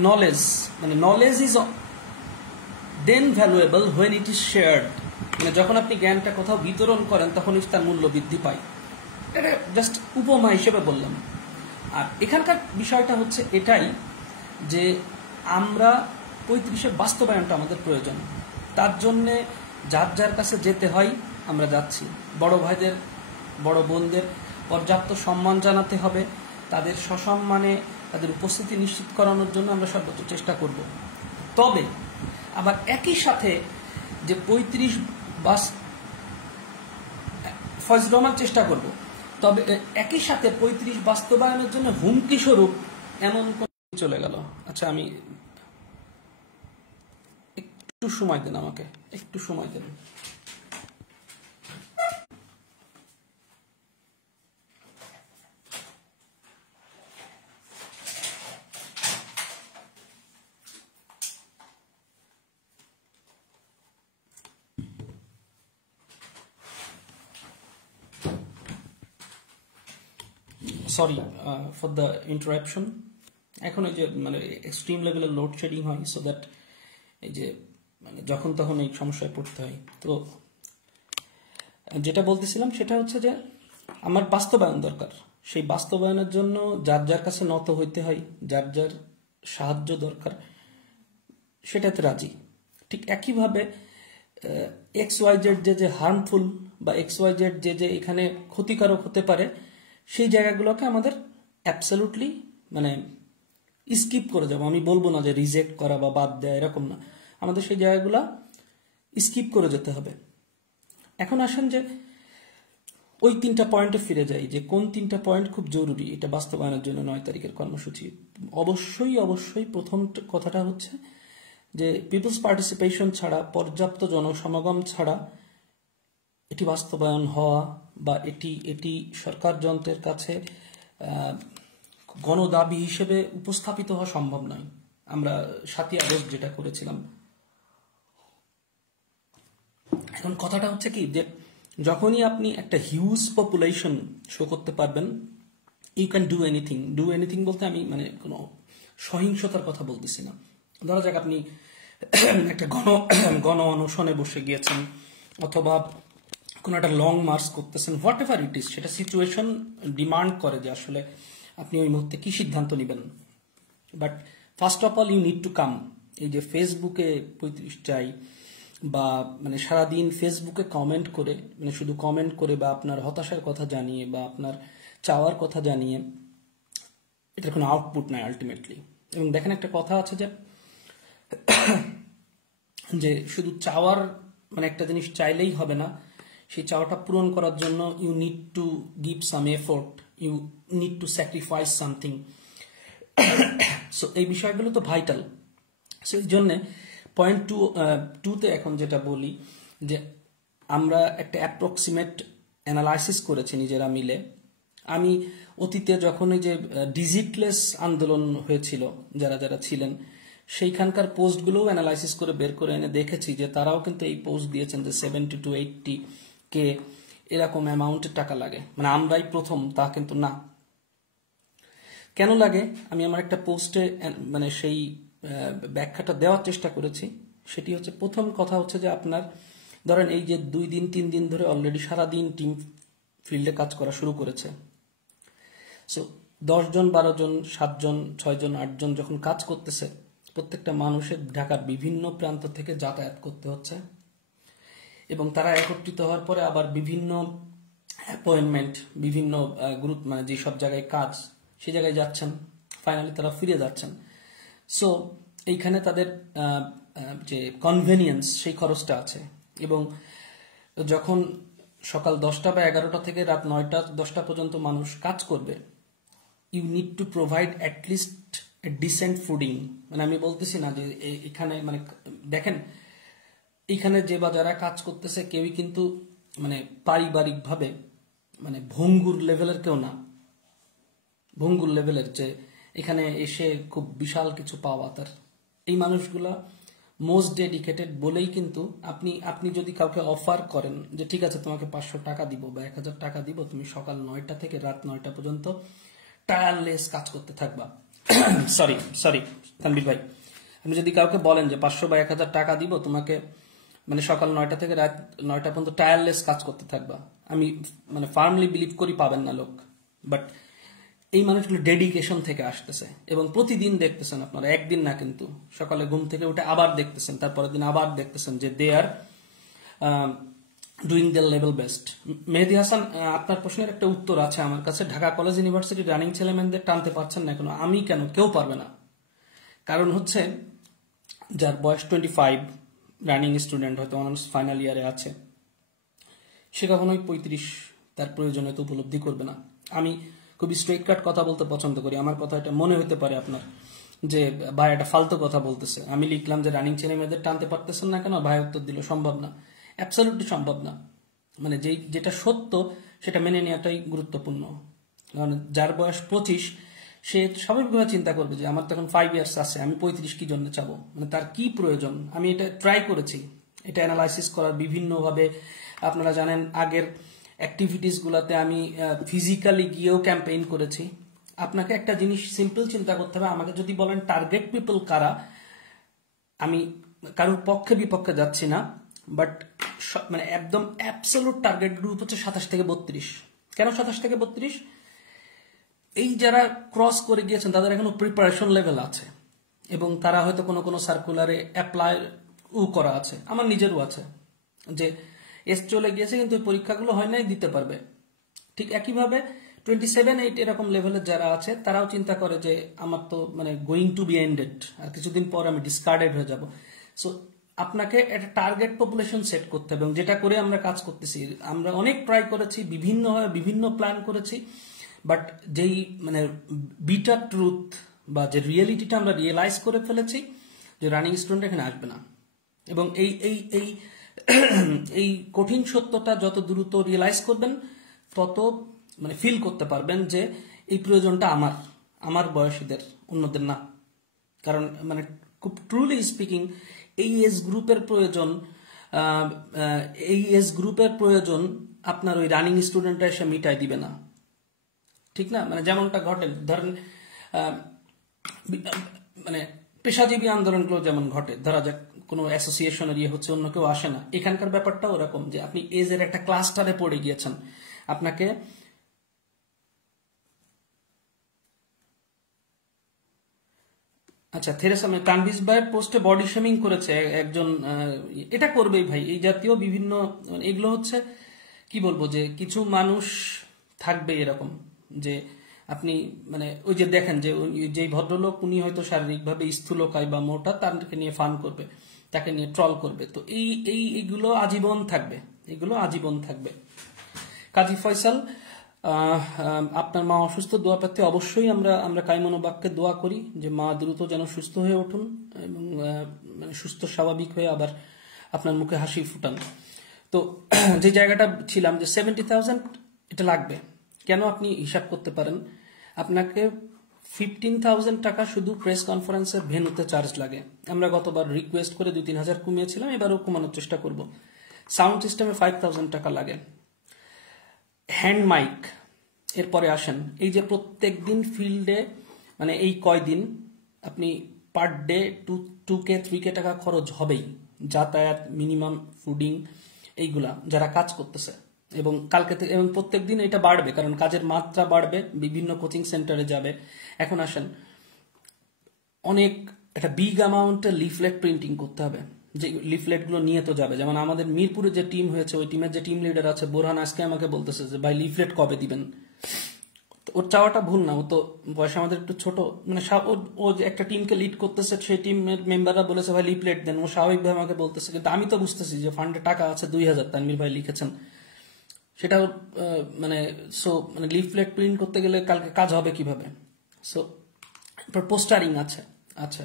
নলেজ, মানে knowledge is then valuable when it is shared. মানে যখন আপনি জ্ঞানটা কোথাও বিতরণ করেন তখন তার মূল্য বৃদ্ধি পায়। এটা জাস্ট উপমা হিসেবে বললাম। আর এখানকার বিষয়টা হচ্ছে এটাই যে আমরা 35-এর বাস্তবায়নটা আমাদের প্রয়োজন। তার জন্যে যার যার কাছে যেতে হয় আমরা যাচ্ছি। বড় ভাইদের, বড় বোনদের পর্যাপ্ত সম্মান জানাতে হবে, তাদের সসম্মানে তাদের উপস্থিতি নিশ্চিত করানোর জন্য আমরা সর্বোচ্চ চেষ্টা করব। তবে আবার একই সাথে যে 35 ফয়জুর রহমান চেষ্টা করব, তবে একই সাথে 35 বাস্তবায়নের জন্য হুমকি স্বরূপ এমন কোন চলে গেল। আচ্ছা আমি একটু সময় দেন, আমাকে একটু সময় দেন। Sorry for the interruption. এখন এই যে মানে এক্সট্রিম লেভেলের লোডশেডিং হয়, সো দ্যাট এই যে মানে যখন তখন এই সমস্যায় পড়তে হয়। তো যেটা বলতেছিলাম সেটা হচ্ছে যে আমার বাস্তবায়ন দরকার। সেই বাস্তবায়নের জন্য যার যার কাছে নত হইতে হয়, যার যার সাহায্য দরকার সেটাতে রাজি। ঠিক একইভাবে XYZ যে হার্মফুল বা XYZ যে এখানে ক্ষতিকারক হতে পারে, সেই জায়গাগুলোকে আমাদের অ্যাবসলিউটলি মানে স্কিপ করে যাবো। আমি বলবো না যে রিজেক্ট করা বা বাদ দেয়া, এরকম না, আমাদের সেই জায়গাগুলো স্কিপ করে যেতে হবে। এখন আসেন যে ওই 3টা পয়েন্টে ফিরে যাই, যে কোন 3টা পয়েন্ট খুব জরুরি এটা বাস্তবায়নের জন্য 9 তারিখের কর্মসূচি। অবশ্যই প্রথম কথাটা হচ্ছে যে পিপলস পার্টিসিপেশন ছাড়া, পর্যাপ্ত জনসমাগম ছাড়া এটি বাস্তবায়ন হওয়া বা এটি সরকার যন্ত্রের কাছে গণদাবি হিসেবে উপস্থাপিত হওয়া সম্ভব নয়। আমরা 7ই আগস্ট যেটা করেছিলাম। এখন কথাটা হচ্ছে কি, যে যখনই আপনি একটা হিউজ পপুলেশন শো করতে পারবেন, you can do anything. Do anything বলতে আমি মানে কোনো সহিংসতার কথা বলতেছি না। ধরা যাক আপনি একটা গণ অনশনে বসে গিয়েছেন, অথবা কোনো একটা লং মার্চ করতেছেন, হোয়াট এভার ইট ইজ, সেটা সিচুয়েশন ডিমান্ড করে যে আসলে আপনি ওই মুহূর্তে কি সিদ্ধান্ত নেবেন। But first of all you need to calm. এই যে ফেসবুকে 35 চাই বা মানে সারাদিন ফেসবুকে কমেন্ট করে, মানে শুধু কমেন্ট করে বা আপনার হতাশার কথা জানিয়ে বা আপনার চাওয়ার কথা জানিয়ে, এটার কোনো আউটপুট নাই আলটিমেটলি। এবং দেখেন একটা কথা আছে যে শুধু চাওয়ার মানে একটা জিনিস চাইলেই হবে না, সেই চাওয়াটা পূরণ করার জন্য you need to give some effort, you need to sacrifice something. So এই বিষয়গুলো তো ভাইটাল। সো এই জন্যে পয়েন্ট 2-তে এখন যেটা বলি, যে আমরা একটা অ্যাপ্রক্সিমেট অ্যানালাইসিস করেছি নিজেরা মিলে। আমি অতীতে যখন এই যে ডিজিটলেস আন্দোলন হয়েছিল, যারা যারা ছিলেন সেইখানকার পোস্টগুলোও অ্যানালাইসিস করে বের করে এনে দেখেছি যে তারাও কিন্তু এই পোস্ট দিয়েছেন যে 70 to 80K এরকম অ্যামাউন্টের টাকা লাগে। মানে আমরাই প্রথম তা কিন্তু না। কেন লাগে আমি আমার একটা পোস্টে মানে সেই ব্যাখ্যাটা দেওয়ার চেষ্টা করেছি। সেটি হচ্ছে, প্রথম কথা হচ্ছে যে আপনার ধরেন এই যে 2 দিন 3 দিন ধরে অলরেডি সারাদিন টিম ফিল্ডে কাজ করা শুরু করেছে। সো 10 জন 12 জন 7 জন 6 জন 8 জন যখন কাজ করতেছে, প্রত্যেকটা মানুষের ঢাকার বিভিন্ন প্রান্ত থেকে যাতায়াত করতে হচ্ছে। এবং তারা একত্রিত হওয়ার পরে আবার বিভিন্ন অ্যাপয়েন্টমেন্ট, বিভিন্ন গ্রুপ, মানে যেসব জায়গায় কাজ সেই জায়গায় যাচ্ছেন, ফাইনালি তারা ফিরে যাচ্ছেন। সো এইখানে তাদের যে কনভেনিয়েন্স সেই খরচটা আছে। এবং যখন সকাল 10টা বা 11টা থেকে রাত 9টা 10টা পর্যন্ত মানুষ কাজ করবে, you need to provide at least a decent fooding. মানে আমি বলতেছি না যে এখানে, মানে দেখেন এখানে যে বা যারা কাজ করতেছে কেউই কিন্তু মানে পারিবারিকভাবে মানে ভঙ্গুর লেভেলের কেউ না, ভঙ্গুর লেভেলের যে এখানে এসে খুব বিশাল কিছু পাওয়া তার। এই মানুষগুলা মোস্ট ডেডিকেটেড বলেই কিন্তু আপনি যদি কাউকে অফার করেন যে ঠিক আছে তোমাকে 500 টাকা দিব বা 1000 টাকা দিব, তুমি সকাল 9টা থেকে রাত 9টা পর্যন্ত টায়ারলেস কাজ করতে থাকবা। সরি তানভীর ভাই, আপনি যদি কাউকে বলেন যে 500 বা 1000 টাকা দিব তোমাকে, মানে সকাল 9টা থেকে রাত 9টা পর্যন্ত টায়ারলেস কাজ করতে থাকবা, আমি মানে ফার্মলি বিলিভ করি পাবেন না লোক। বাট এই মানুষগুলো ডেডিকেশন থেকে আসতেছে এবং প্রতিদিন দেখতেছেন আপনারা, একদিন না কিন্তু, সকালে ঘুম থেকে উঠে আবার দেখতেছেন, তারপরের দিন আবার দেখতেছেন যে they are doing the level best. Mehedi Hasan, আপনার প্রশ্নের একটা উত্তর আছে আমার কাছে। ঢাকা কলেজ ইউনিভার্সিটি রানিং ছেলেমেয়েদের টানতে পারছেন না কেন? আমি কেন, কেউ পারবে না। কারণ হচ্ছে যার বয়স 25, রানিং স্টুডেন্ট, হয়তো অনার্স ফাইনাল ইয়ারে আছে, সে কখনোই 35 তার প্রয়োজনীয়তা উপলব্ধি করবে না। আমি খুবই স্ট্রেট কাট কথা বলতে পছন্দ করি। আমার কথা এটা মনে হতে পারে আপনার যে ভাই এটা ফালতু কথা বলতেছে। আমি লিখলাম যে রানিং ছেলে মেয়েদের টানতে পারতেছেন না কেন, ভাই উত্তর দিল সম্ভব না। অ্যাবসলিউটলি সম্ভব না। মানে যেটা সত্য সেটা মেনে নেওয়াটাই গুরুত্বপূর্ণ। কারণ যার বয়স 25 সে স্বাভাবিকভাবে চিন্তা করবে যে আমার তখন 5 ইয়ার্স আছে, আমি 35 কি জন্য চাবো, মানে তার কি প্রয়োজন। আমি এটা ট্রাই করেছি, এটা অ্যানালাইসিস করার বিভিন্নভাবে। আপনারা জানেন আগের অ্যাক্টিভিটিস গুলাতে আমি ফিজিক্যালি গিয়েও ক্যাম্পেইন করেছি। আপনাকে একটা জিনিস সিম্পল চিন্তা করতে হবে, আমাকে যদি বলেন টার্গেট পিপল কারা, আমি কারোর পক্ষে বিপক্ষে যাচ্ছি না, বাট মানে একদম অ্যাবসলিউট টার্গেট গ্রুপ হচ্ছে 27 থেকে 32। কেন 27 থেকে 32? এই যারা ক্রস করে গিয়েছেন তাদের এখনো প্রিপারেশন লেভেল আছে এবং তারা হয়তো কোনো সার্কুলারে অ্যাপ্লাই করা আছে, আমার নিজেরও আছে, যে এস চলে গিয়েছে কিন্তু পরীক্ষাগুলো হয় নাই, দিতে পারবে। ঠিক একইভাবে 27-8 এরকম লেভেলের যারা আছে তারাও চিন্তা করে যে আমার তো মানে গোয়িং টু বি এন্ডেড, আর কিছুদিন পর আমি ডিসকার্ডেড হয়ে যাব। সো আপনাকে একটা টার্গেট পপুলেশন সেট করতে হবে, এবং যেটা করে আমরা কাজ করতেছি, আমরা অনেক ট্রাই করেছি, বিভিন্নভাবে বিভিন্ন প্ল্যান করেছি, বাট যেই মানে বিটার ট্রুথ বা যে রিয়েলিটিটা আমরা রিয়েলাইজ করে ফেলেছি যে রানিং স্টুডেন্ট এখানে আসবে না। এবং এই এই এই এই কঠিন সত্যটা যত দ্রুত রিয়েলাইজ করবেন তত মানে ফিল করতে পারবেন যে এই প্রয়োজনটা আমার বয়সীদের, অন্যদের না। কারণ মানে খুব ট্রুলি স্পিকিং এই এজ গ্রুপের প্রয়োজন আপনার ওই রানিং স্টুডেন্টরা এসে মিটাই দিবে না, ঠিক না? মানে যেমনটা ঘটে ধরেন মানে পেশাজীবী আন্দোলনগুলো যেমন ঘটে, ধরা যাক কোনো অ্যাসোসিয়েশনের হচ্ছে, অন্য কেউ আসে না, এখানকার ব্যাপারটা ওরকম যে আপনি এজের একটা ক্লাস্টারে পড়ে গিয়েছেন, আপনাকে আচ্ছা থেরেসা মে তানভিজ ভাইয়ের পোস্টে বডি শেমিং করেছে একজন, এটা করবেই ভাই, এই জাতীয় বিভিন্ন এগুলো হচ্ছে কি বলবো, যে কিছু মানুষ থাকবে এরকম যে আপনি মানে ওই যে দেখেন যে যেই ভদ্রলোক উনি হয়তো শারীরিকভাবে স্থূলকায় বা মোটা, তাকে নিয়ে ফান করবে, তাকে নিয়ে ট্রল করবে। তো এইগুলো আজীবন থাকবে, এগুলো আজীবন থাকবে। কাজী ফয়সাল, আপনার মা অসুস্থ, দোয়া প্রার্থী। অবশ্যই আমরা কাইমনো বাক্যে দোয়া করি যে মা দ্রুত যেন সুস্থ হয়ে উঠুন এবং মানে সুস্থ স্বাভাবিক হয়ে আবার আপনার মুখে হাসি ফুটান। তো যে জায়গাটা ছিলাম যে 70,000 এটা লাগবে। কেন আপনি হিসাব করতে পারেন, আপনাকে 15,000 টাকা শুধু প্রেস কনফারেন্সের ভেন্যুতে চার্জ লাগে। আমরা গতবার রিকোয়েস্ট করে 2-3 হাজার কমিয়েছিলাম, এবারও কমানোর চেষ্টা করব। সাউন্ড সিস্টেমে 5,000 টাকা লাগে। হ্যান্ড মাইক, এরপরে আসেন এই যে প্রত্যেক দিন ফিল্ডে মানে এই কয়দিন আপনি পার ডে 2K 3K টাকা খরচ হবেই, যাতায়াত, মিনিমাম ফুডিং, এইগুলা যারা কাজ করতেছে। এবং কালকে থেকে এবং প্রত্যেক দিন এটা বাড়বে, কারণ কাজের মাত্রা বাড়বে, বিভিন্ন কোচিং সেন্টারে যাবে। এখন আসেন অনেক একটা বিগ অ্যামাউন্টের লিফলেট প্রিন্টিং করতে হবে, যে লিফলেটগুলো নিয়ে তো যাবে। যেমন আমাদের মিরপুরে যে টিম হয়েছে, ওই টিমের যে টিম লিডার আছে বোরহান, আজকে আমাকে বলতেছে যে ভাই লিফলেট কবে দিবেন। ওর চাওয়াটা ভুল না, ও তো বয়সে আমাদের একটু ছোট, মানে ও যে একটা টিমকে লিড করতেছে, সেই টিমের মেম্বাররা বলেছে ভাই লিফলেট দেন, ও স্বাভাবিকভাবে আমাকে বলতেছে। কিন্তু আমি তো বুঝতেছি যে ফান্ডে টাকা আছে 2000, তানভীর ভাই লিখেছেন, সেটা মানে মানে লিফলেট প্রিন্ট করতে গেলে কালকে কাজ হবে কিভাবে। সো পোস্টারিং আছে, আচ্ছা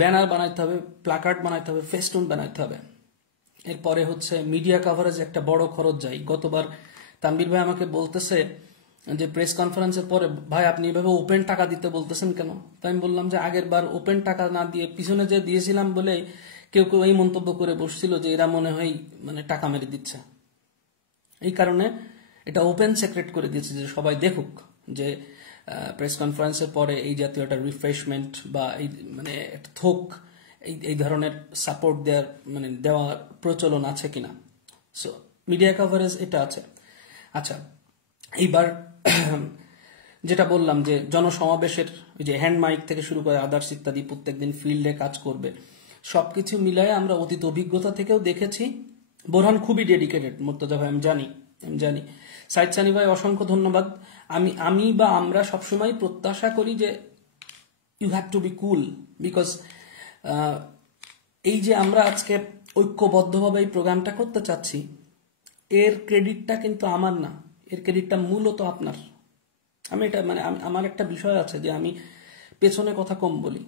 ব্যানার বানাইতে হবে, প্লাকার্ড বানাইতে হবে, ফেস্টুন বানাইতে হবে। এরপরে হচ্ছে মিডিয়া কভারেজ একটা বড় খরচ যায়। গতবার তানভীর ভাই আমাকে বলতেছে যে প্রেস কনফারেন্সের পরে, ভাই আপনি এভাবে ওপেন টাকা দিতে বলতেছেন কেন? তাই আমি বললাম যে আগের বার ওপেন টাকা না দিয়ে পিছনে যে দিয়েছিলাম বলে কেউ কেউ এই মন্তব্য করে বসছিল যে এরা মনে হয় মানে টাকা মেরে দিচ্ছে। এই কারণে এটা ওপেন সিক্রেট করে দিয়েছে যে সবাই দেখুক যে প্রেস কনফারেন্সের পরে এই জাতীয় একটা রিফ্রেশমেন্ট বা এই মানে থোক এই ধরনের সাপোর্ট দেওয়ার প্রচলন আছে কিনা। সো মিডিয়া কভারেজ এটা আছে। আচ্ছা, এইবার যেটা বললাম যে জনসমাবেশের যে হ্যান্ড মাইক থেকে শুরু করে আদার্স ইত্যাদি প্রত্যেকদিন ফিল্ডে কাজ করবে, সবকিছু মিলায় আমরা অতীত অভিজ্ঞতা থেকেও দেখেছি বোরহান খুবই ডেডিকেটেড। মুর্তজা ভাই আমি জানি। সাইদ সানি ভাই অসংখ্য ধন্যবাদ। আমি বা আমরা সবসময় প্রত্যাশা করি যে you have to be cool, because এই যে আমরা আজকে ঐক্যবদ্ধভাবে এই প্রোগ্রামটা করতে চাচ্ছি, এর ক্রেডিটটা কিন্তু আমার না, এর ক্রেডিটটা মূলত আপনার। আমি এটা মানে আমার একটা বিষয় আছে যে আমি পেছনে কথা কম বলি,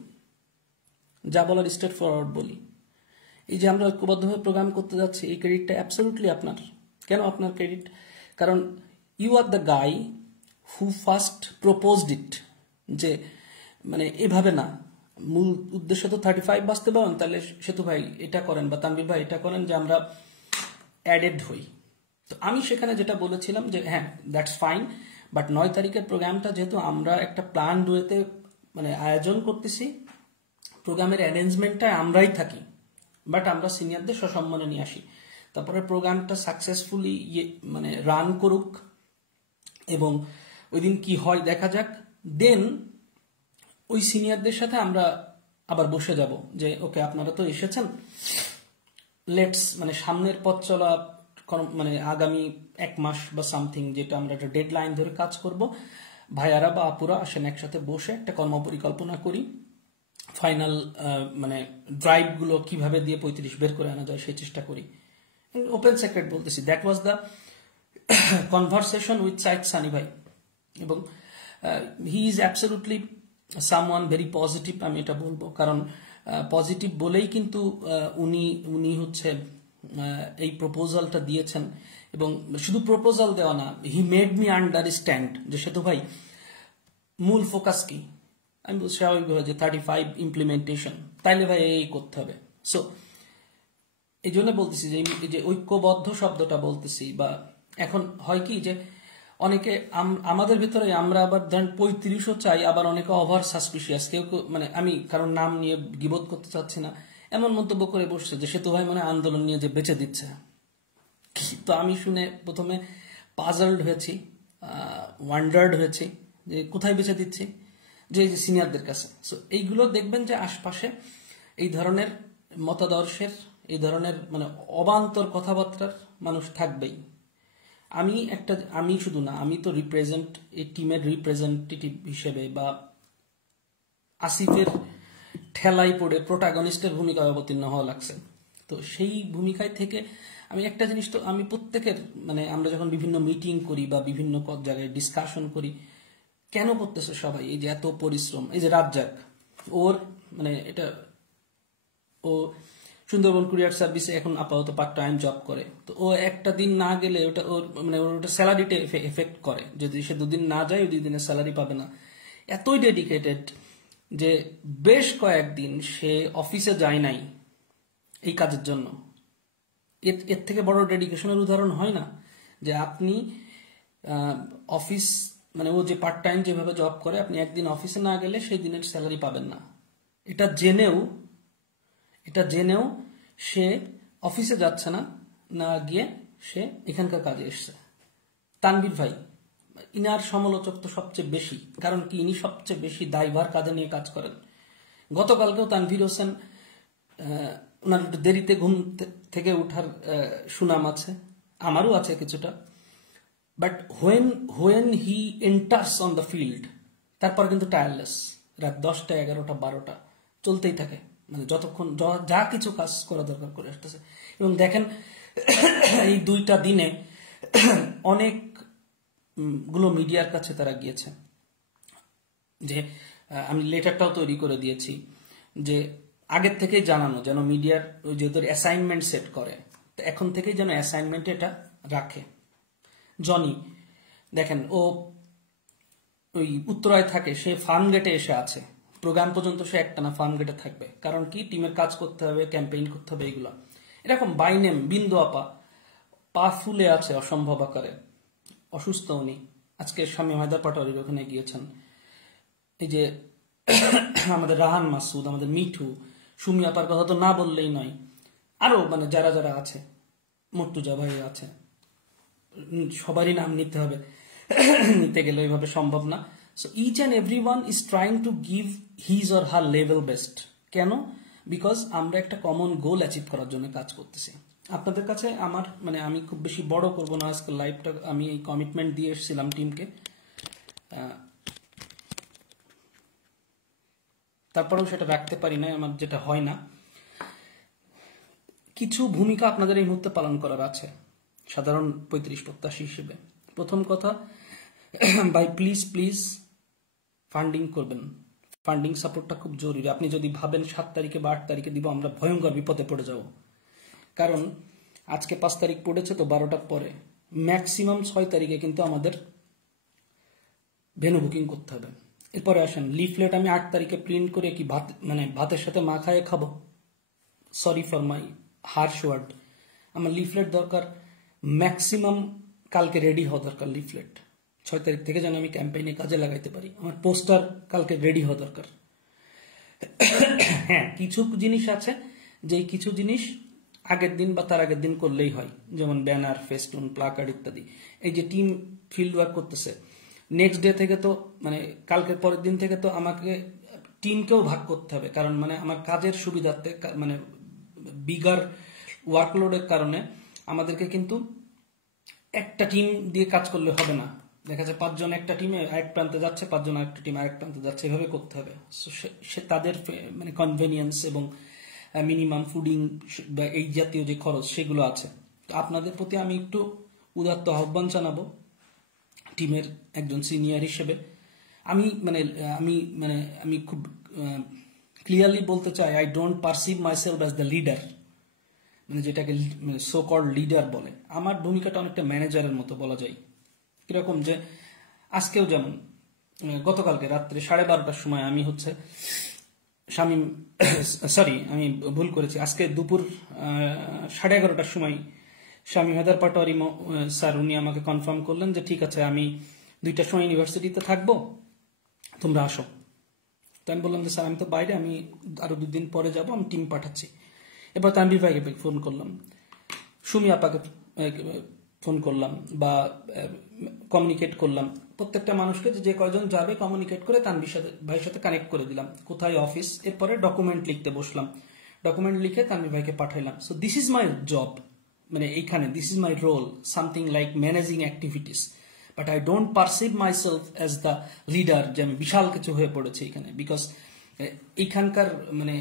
যা বলার স্ট্রেট ফরওয়ার্ড বলি। এই যে আমরা ঐক্যবদ্ধভাবে প্রোগ্রাম করতে যাচ্ছি, এই ক্রেডিটটা অ্যাবসলিউটলি আপনার। কেন আপনার ক্রেডিট? কারণ you are the guy who first proposed it, যে মানে এভাবে না, মূল উদ্দেশ্য তো 35 বাঁচতে পারেন, তাহলে সেতু ভাই এটা করেন বা তানভীর ভাই এটা করেন যে আমরা অ্যাডেড হই। তো আমি সেখানে যেটা বলেছিলাম যে হ্যাঁ দ্যাটস ফাইন, বাট 9 তারিখের প্রোগ্রামটা যেহেতু আমরা একটা প্ল্যান ওয়েতে মানে আয়োজন করতেছি, প্রোগ্রামের অ্যারেঞ্জমেন্টটা আমরাই থাকি, বাট আমরা সিনিয়রদের সসম্মানে নিয়ে আসি। তারপরে প্রোগ্রামটা সাকসেসফুলি মানে রান করুক এবং ওই দিন কি হয় দেখা যাক। দেন ওই সিনিয়রদের সাথে আমরা আবার বসে যাব যে ওকে আপনারা তো এসেছেন, লেটস মানে সামনের পথ চলা মানে আগামী 1 মাস বা সামথিং, যেটা আমরা একটা ডেডলাইন ধরে কাজ করব, ভাইয়ারা বা আপুরা আসেন একসাথে বসে একটা কর্মপরিকল্পনা করি, ফাইনাল মানে ড্রাইভগুলো কিভাবে দিয়ে 35 বের করে আনা যায় সেই চেষ্টা করি। ওপেন সিক্রেট বলতেছি, that was the conversation with Saeed Sunny ভাই, এবং he is absolutely someone very positive. আমি এটা বলবো কারণ পজিটিভ বলেই কিন্তু উনি হচ্ছে এই প্রপোজালটা দিয়েছেন, এবং শুধু প্রপোজাল দেওয়া না, হি মেড মি আন্ডারস্ট্যান্ড যে সেতু ভাই মূল ফোকাস কি। আমি বলছি স্বাভাবিকভাবে যে 35 ইমপ্লিমেন্টেশন, তাইলে ভাই এই করতে হবে। সো এই জন্য বলতেছি যে ঐক্যবদ্ধ শব্দটা বলতেছি, বা এখন হয় কি যে অনেকে আমাদের ভিতরে আমরা আবার ধরেন 35ও চাই, আবার অনেকে ওভার সাসপিশিয়াস, কেউ মানে আমি কারণ নাম নিয়ে গিবত করতে চাচ্ছি না, এমন মন্তব্য করে বসছে যে সেতু ভাই মানে আন্দোলন নিয়ে যে বেঁচে দিচ্ছে। তো আমি শুনে প্রথমে পাজলড হয়েছি, ওয়ান্ডার্ড হয়েছি যে কোথায় বেঁচে দিচ্ছি, যে সিনিয়রদের কাছে। সো এইগুলো দেখবেন যে আশপাশে এই ধরনের মতাদর্শের, এই ধরনের মানে অবান্তর কথাবার্তার মানুষ থাকবেই। আমি শুধু না, আমি তো এই টিমের রিপ্রেজেন্টেটিভ হিসেবে বা আসিফের ঠেলাই পড়ে প্রোটাগনিস্টের ভূমিকায় অবতীর্ণ হওয়া লাগছে। তো সেই ভূমিকায় থেকে আমি একটা জিনিস তো আমি প্রত্যেকের মানে আমরা যখন বিভিন্ন মিটিং করি বা বিভিন্ন জায়গায় ডিসকাশন করি, কেন করতেছে সবাই এই যে এত পরিশ্রম, এই যে রাজ্জাক ওর মানে এটা ও সুন্দরবন কুরিয়ার সার্ভিসে এখন আপাতত পার্ট টাইম জব করে। তো ও একটা দিন না গেলে ওটা ওর মানে ওটা স্যালারিতে এফেক্ট করে, যদি সে 2 দিন না যায় ওই 2 দিনের স্যালারি পাবে না। এতই ডেডিকেটেড যে বেশ কয়েকদিন সে অফিসে যায় নাই এই কাজের জন্য। এর থেকে বড় ডেডিকেশনের উদাহরণ হয় না যে আপনি অফিস মানে ও যে পার্ট টাইম যেভাবে জব করে, আপনি একদিন অফিসে না গেলে সেই দিনের স্যালারি পাবেন না। এটা জেনেও সে অফিসে যাচ্ছে না গিয়ে সে এখানকার কাজে এসছে। তানভীর ভাই ইনার সমালোচক তো সবচেয়ে বেশি, কারণ কি ইনি সবচেয়ে বেশি দায়ভার কাঁধে নিয়ে কাজ করেন। গতকালকেও তানভীর হোসেন ওনার একটু দেরিতে ঘুম থেকে ওঠার সুনাম আছে, আমারও আছে কিছুটা। But when he enters on the field, তারপর কিন্তু টায়ারলেস, রাত 10টা 11টা 12টা চলতেই থাকে, মানে যতক্ষণ যা কিছু কাজ করা দরকার করে আসতেছে। এবং দেখেন এই 2টা দিনে অনেক গুলো মিডিয়ার কাছে তারা গিয়েছে, যে আমি লেটারটাও তৈরি করে দিয়েছি, যে আগের থেকেই জানানো যেন মিডিয়ার যেহেতু অ্যাসাইনমেন্ট সেট করে, তো এখন থেকেই যেন অ্যাসাইনমেন্টে এটা রাখে। জনি দেখেন, ও ওই উত্তরায় থাকে, সে ফার্ম গেটে এসে আছে, প্রোগ্রাম পর্যন্ত সে একটানা ফার্ম গেটে থাকবে। কারণ কি, টিমের কাজ করতে হবে, ক্যাম্পেইন করতে হবে, এগুলা। এরকম বাইনেম বিন্দু আপা পা ফুলে আছে অসম্ভব আকারে, অসুস্থ উনি, আজকে স্বামী হায়দার পাটোয়ারির ওখানে গিয়েছেন। এই যে আমাদের রাহান মাসুদ, আমাদের মিঠু, সুমি আপার কথা তো না বললেই নয়, আরো মানে যারা যারা আছে, মর্তুজা ভাই আছে, সবারই নাম নিতে হবে, নিতে গেলে ওইভাবে সম্ভব না। So each and every one is trying to give his or her level best. কেন? বিকজ আমরা একটা কমন গোল অ্যাচিভ করার জন্য কাজ করতেছি। আপনাদের কাছে আমার মানে আমি খুব বেশি বড় করব না আজকে লাইভটা, আমি এই কমিটমেন্ট দিয়ে এসেছিলাম টিমকে, তারপরেও সেটা রাখতে পারি না, আমার যেটা হয় না। কিছু ভূমিকা আপনাদের এই মুহূর্তে পালন করার আছে সাধারণ 35 প্রত্যাশী হিসেবে। প্রথম কথা, ভাই প্লিজ ফান্ডিং করবেন, ফান্ডিং সাপোর্টটা খুব জরুরি। আপনি যদি ভাবেন 7 তারিখে বা 8 তারিখে দিব, আমরা ভয়ঙ্কর বিপদে পড়ে যাব। কারণ আজকে 5 তারিখ পড়েছে, তো 12টার পরে ম্যাক্সিমাম 6 তারিখে কিন্তু আমাদের ভেন্যু বুকিং করতে হবে। এরপরে আসেন, লিফলেট আমি 8 তারিখে প্রিন্ট করে কি ভাত মানে ভাতের সাথে মা খাইয়ে খাবো? Sorry for my harsh word, আমার লিফলেট দরকার ম্যাক্সিমাম কালকে রেডি হওয়া দরকার। লিফলেট 6 তারিখ থেকে যেন আমি ক্যাম্পেইনে কাজে লাগাইতে পারি। আমার পোস্টার কালকে রেডি হওয়া দরকার। হ্যাঁ, কিছু জিনিস আছে যে কিছু জিনিস আগের দিন বা তার আগের দিন করলেই হয়, যেমন ব্যানার, ফেস্টুন, প্লাকার্ড ইত্যাদি। এই যে টিম ফিল্ড ওয়ার্ক করতেছে, নেক্সট ডে থেকে তো মানে কালকের পরের দিন থেকে তো আমাকে টিমকেও ভাগ করতে হবে। কারণ মানে আমার কাজের সুবিধার্থে মানে বিগার ওয়ার্কলোডের কারণে আমাদেরকে কিন্তু একটা টিম দিয়ে কাজ করলে হবে না। দেখা যায় 5 জন একটা টিমে এক প্রান্তে যাচ্ছে, 5 জন আরেকটা টিম আরেক প্রান্তে যাচ্ছে, এভাবে করতে হবে। সে তাদের মানে কনভেনিয়েন্স এবং মিনিমাম ফুডিং বা এই জাতীয় যে খরচ সেগুলো আছে। তো আপনাদের প্রতি আমি একটু উদাত্ত আহ্বান জানাবো টিমের একজন সিনিয়র হিসেবে। আমি খুব ক্লিয়ারলি বলতে চাই, I don't perceive myself as the leader, মানে যেটাকে সো কল্ড লিডার বলে। আমার ভূমিকাটা অনেকটা ম্যানেজারের মতো বলা যায়। কিরকম যে আজকেও যেমন গতকালকে রাত্রে 12:30টার সময় আমি হচ্ছে শামীম সরি আমি ভুল করেছি, আজকে দুপুর 11:30টার সময় স্বামী হায়দার পাটোয়ারি স্যার উনি আমাকে কনফার্ম করলেন যে ঠিক আছে, আমি 2টার সময় ইউনিভার্সিটিতে থাকবো, তোমরা আসো। তো আমি বললাম যে স্যার আমি তো বাইরে, আমি আরো 2 দিন পরে যাব, আমি টিম পাঠাচ্ছি। এবার তানভীর ভাইকে ফোন করলাম, সুমি আপাকে ফোন করলাম বা কমিউনিকেট করলাম, প্রত্যেকটা মানুষকে যে কয়জন যাবে কমিউনিকেট করে তানভীর ভাইয়ের সাথে কানেক্ট করে দিলাম কোথায় অফিস। এরপরে ডকুমেন্ট লিখতে বসলাম, ডকুমেন্ট লিখে তানভীর ভাইকে পাঠাইলাম। So this is my job, মানে এইখানে this is my role, something like managing activities. But I don't perceive myself as the leader, যে আমি বিশাল কিছু হয়ে পড়েছে এখানে। বিকজ এইখানকার মানে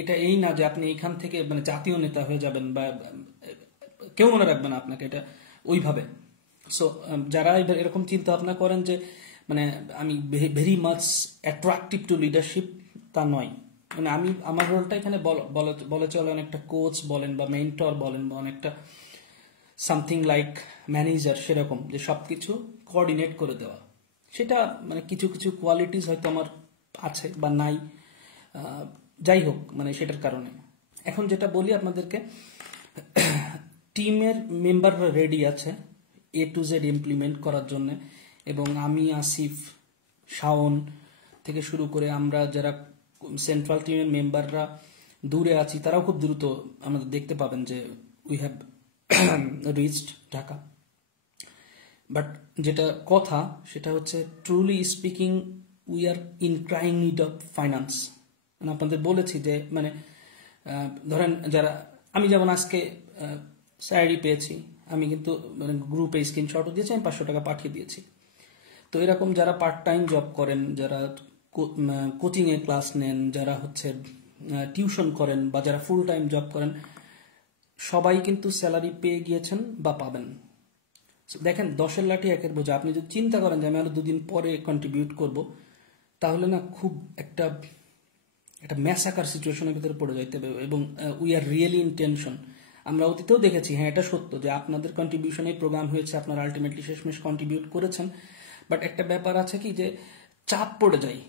এটা এই না যে আপনি এইখান থেকে মানে জাতীয় নেতা হয়ে যাবেন বা কেউ মনে রাখবে না আপনাকে, এটা ওইভাবে। সো যারা এরকম চিন্তা ভাবনা করেন যে মানে আমি very much attractive to leadership, তা নয়। মানে আমি আমার রোলটা এখানে বলে চলে অনেকটা কোচ বলেন বা মেন্টর বলেন বা অনেকটা সামথিং লাইক ম্যানেজার, সেরকম যে সবকিছু কোঅর্ডিনেট করে দেওয়া। সেটা মানে কিছু কিছু কোয়ালিটিস হয়তো আমার আছে বা নাই, যাই হোক মানে সেটার কারণে। এখন যেটা বলি আপনাদেরকে, টিমের মেম্বাররা রেডি আছে A to Z ইমপ্লিমেন্ট করার জন্য, এবং আমি, আসিফ, শাওন থেকে শুরু করে আমরা যারা সেন্ট্রাল টিমের মেম্বাররা দূরে আছি, তারাও খুব দ্রুত আমাদের দেখতে পাবেন যে we have reached Dhaka. But যেটা কথা সেটা হচ্ছে, truly speaking we are in crying need of finance. মানে আপনাদের বলেছি যে মানে ধরেন যারা, আমি যেমন আজকে স্যালারি পেয়েছি, আমি কিন্তু মানে গ্রুপে স্ক্রিনশটও দিয়েছি, আমি 500 টাকা পাঠিয়ে দিয়েছি। তো এরকম যারা পার্ট টাইম জব করেন, যারা কোচিংয়ে ক্লাস নেন, যারা হচ্ছে টিউশন করেন, বা যারা ফুল টাইম জব করেন, সবাই কিন্তু স্যালারি পেয়ে গিয়েছেন বা পাবেন। দেখেন 10-এর লাঠি 1-এর বোঝা। আপনি যদি চিন্তা করেন যে আমি আরো 2 দিন পরে কন্ট্রিবিউট করব, তাহলে না খুব একটা ম্যাসাকার সিচুয়েশনের ভিতরে পড়ে যাইতে হবে। এবং we are really in tension. আমরা অতীতেও দেখেছি, হ্যাঁ এটা সত্য যে আপনাদের কন্ট্রিবিউশনে প্রোগ্রাম হয়েছে, আপনারা আলটিমেটলি শেষমেশ কন্ট্রিবিউট করেছেন, বাট একটা ব্যাপার আছে কি যে চাপ পড়ে যায়।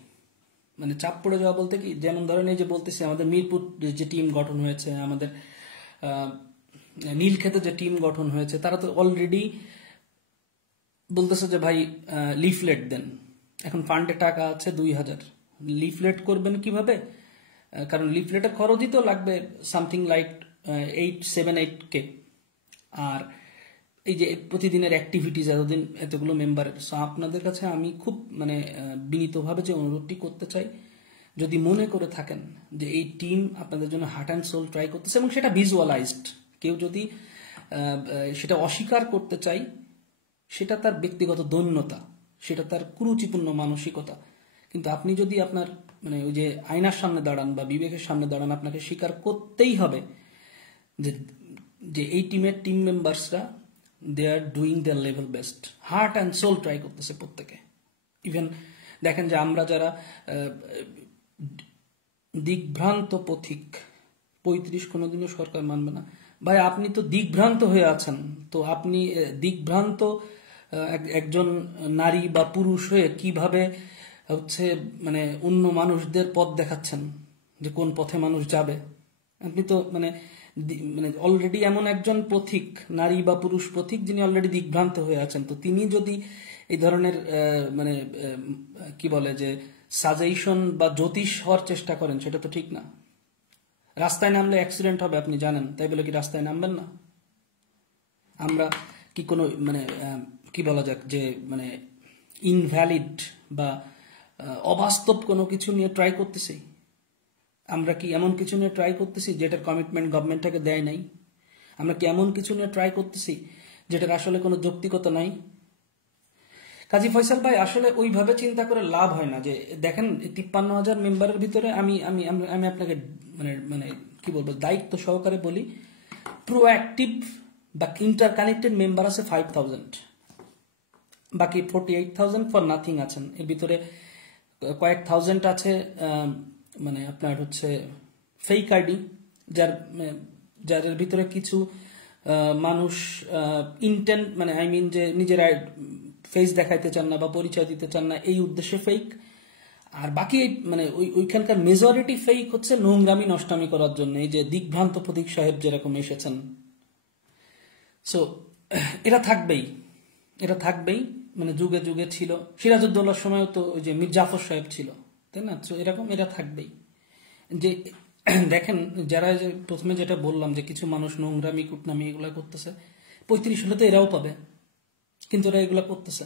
মানে চাপ পড়ে যাওয়া বলতে কি, যেমন ধরেন এই যে বলতেছি আমাদের মিরপুর যে টিম গঠন হয়েছে, আমাদের নীলক্ষেতে যে টিম গঠন হয়েছে, তারা তো অলরেডি বলতেছে যে ভাই লিফলেট দেন। এখন ফান্ডে টাকা আছে 2000, লিফলেট করবেন কিভাবে? কারণ লিফলেটের খরচই তো লাগবে সামথিং লাইক 8-7-8K। আর এই যে প্রতিদিনের অ্যাক্টিভিটিজ, এতদিন এতগুলো মেম্বারের, সো আপনাদের কাছে আমি খুব মানে বিনীতভাবে যে অনুরোধটি করতে চাই, যদি মনে করে থাকেন যে এই টিম আপনাদের জন্য হার্ট অ্যান্ড সোল ট্রাই করতেছে, এবং সেটা ভিজুয়ালাইজড, কেউ যদি সেটা অস্বীকার করতে চাই, সেটা তার ব্যক্তিগত দৈন্যতা, সেটা তার কুরুচিপূর্ণ মানসিকতা। কিন্তু আপনি যদি আপনার মানে ওই যে আয়নার সামনে দাঁড়ান বা বিবেকের সামনে দাঁড়ান, আপনাকে স্বীকার করতেই হবে যে যে এই টিমের টিম মেম্বার্সরা they are doing their level best, heart and soul try করতেছে প্রত্যেকে। ইভেন দেখেন যে আমরা যারা দিগ্ভ্রান্ত পথিক, 35 কোনোদিনও সরকার মানবে না। ভাই আপনি তো দিগ্ভ্রান্ত হয়ে আছেন, তো আপনি দিগ্ভ্রান্ত একজন নারী বা পুরুষ হয়ে কিভাবে হচ্ছে মানে অন্য মানুষদের পথ দেখাচ্ছেন যে কোন পথে মানুষ যাবে? আপনি তো মানে অলরেডি এমন একজন পথিক, নারী বা পুরুষ পথিক, যিনি অলরেডি দিগ্ভ্রান্ত হয়ে আছেন। তো তিনি যদি এই ধরনের মানে কি বলে যে সাজেশন বা জ্যোতিষ হওয়ার চেষ্টা করেন, সেটা তো ঠিক না। রাস্তায় নামলে অ্যাক্সিডেন্ট হবে আপনি জানেন, তাই বলে কি রাস্তায় নামবেন না? আমরা কি কোনো মানে কি বলা যাক যে মানে ইনভ্যালিড বা অবাস্তব কোনো কিছু নিয়ে ট্রাই করতেছি? আমরা কি এমন কিছু নিয়ে ট্রাই করতেছি যেটার কমিটমেন্ট গভর্নমেন্টটাকে দেয় নাই? আমরা কি এমন কিছু নিয়ে ট্রাই করতেছি যেটার আসলে কোনো যৌক্তিকতা নাই? কাজী ফয়সাল ভাই, আসলে ওইভাবে চিন্তা করে লাভ হয় না। যে দেখেন 53,000 মেম্বারের ভিতরে আমি আমি আমি আপনাকে মানে মানে কি বলবো, দায়িত্ব সহকারে বলি, প্রোঅ্যাক্টিভ বা ইন্টারকানেক্টেড মেম্বার আছে 5,000, বাকি 48,000 ফর নাথিং আছেন। এর ভিতরে কয়েক থাউজেন্ড আছে মানে আপনার হচ্ছে ফেক আইডি, যার ভিতরে কিছু মানুষ ইন্টেন্ট মানে আই মিন যে নিজের ফেস দেখাইতে চান না বা পরিচয় দিতে চান না, এই উদ্দেশ্যে ফেক। আর বাকি মানে ওইখানকার মেজরিটি ফেক হচ্ছে নোংরামি নষ্টামি করার জন্য, এই যে দিগ্ভ্রান্ত প্রতীক সাহেব যেরকম এসেছেন। সো এটা থাকবেই, এটা থাকবেই, মানে যুগে যুগে ছিল। সিরাজউদ্দৌলার সময়ও তো ওই যে মীর জাফর সাহেব ছিল, তাই না? তো এরকম এটা থাকবেই। যে দেখেন যারা যে প্রথমে যেটা বললাম যে কিছু মানুষ নোংরামি কুটনামি এগুলা করতেছে, 35 হলে তো এরাও পাবে, কিন্তু এরা এগুলা করতেছে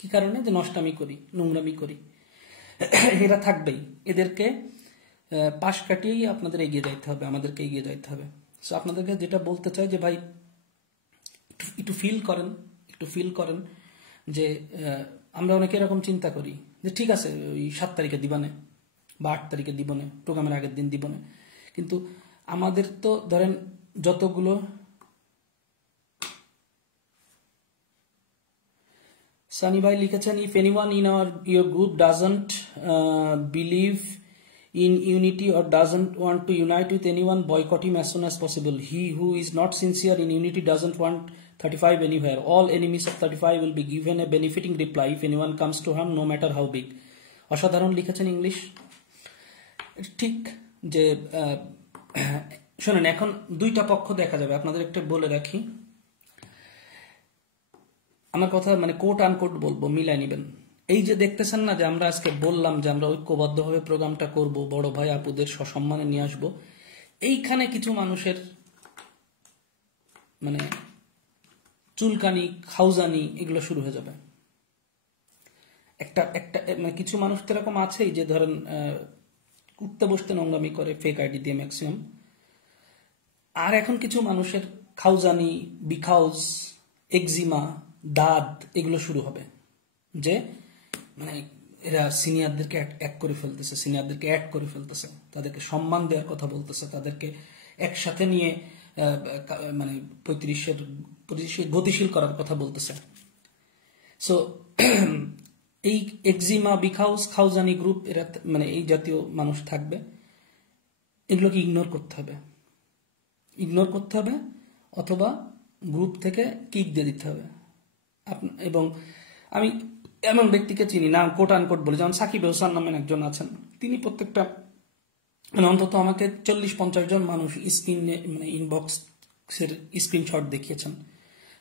কি কারণে? যে নষ্টামি করি, নোংরামি করি। এরা থাকবেই, এদেরকে পাশ কাটিয়েই আপনাদের এগিয়ে যাইতে হবে, আমাদেরকে এগিয়ে যাইতে হবে। সো আপনাদেরকে যেটা বলতে চাই যে ভাই একটু ফিল করেন, একটু ফিল করেন যে আমরা অনেকে এরকম চিন্তা করি যে ঠিক আছে ওই 7 তারিখে দিবানে বা 8 তারিখে দিবনে, প্রোগ্রামের আগের দিন দিবনে। কিন্তু আমাদের তো ধরেন যতগুলো সানি ভাই লিখেছেন, if anyone in your group doesn't believe in unity or doesn't want to unite with anyone, boycott him as soon as possible. He who is not sincere in unity doesn't want 35 anywhere. All enemies of 35 will be given a benefiting reply if anyone comes to harm, no matter how big. অসাধারণ লিখেছেন English. ঠিক যে শোনেন, এখন দুইটা পক্ষ দেখা যাবে, আপনাদের একটা বলে রাখি, আমার কথা মানে কোট আনকোট বলবো, মিলাই নিবেন। এই যে দেখতেছেন না যে আমরা আজকে বললাম যে আমরা ঐক্যবদ্ধভাবে প্রোগ্রামটা করব, বড় ভাই আপুদের সসম্মানে নিয়ে আসব, এইখানে কিছু মানুষের মানে চুলকানি খাউজানি এগুলো শুরু হয়ে যাবে। একটা একটা মানে কিছু মানুষ তো এরকম আছেই যে ধরেন উঠতে বসতে নোংরামি করে ফেক আইডি দিয়ে ম্যাক্সিমাম। আর এখন কিছু মানুষের খাউজানি, বিখাউজ, এক্সিমা, দাঁত এগুলো শুরু হবে, যে মানে এরা সিনিয়রদেরকে এক করে ফেলতেছে, সিনিয়রদেরকে এক করে ফেলতেছে, তাদেরকে সম্মান দেওয়ার কথা বলতেছে, তাদেরকে একসাথে নিয়ে মানে 35 গতিশীল করার কথা বলতেছে। সো এই এক্সিমা, বিখাউজ, খাউজানি গ্রুপ এরা মানে এই জাতীয় মানুষ থাকবে, এগুলোকে ইগনোর করতে হবে, ইগনোর করতে হবে, অথবা গ্রুপ থেকে কিক দিয়ে দিতে হবে। এবং আমি এমন ব্যক্তিকে চিনি, নাম কোট আনকোট বলে, যেমন সাকিব হোসেন নামের একজন আছেন, তিনি প্রত্যেকটা মানে অন্তত আমাকে 40-50 জন মানুষ স্ক্রিনে মানে ইনবক্সের স্ক্রিনশট দেখিয়েছেন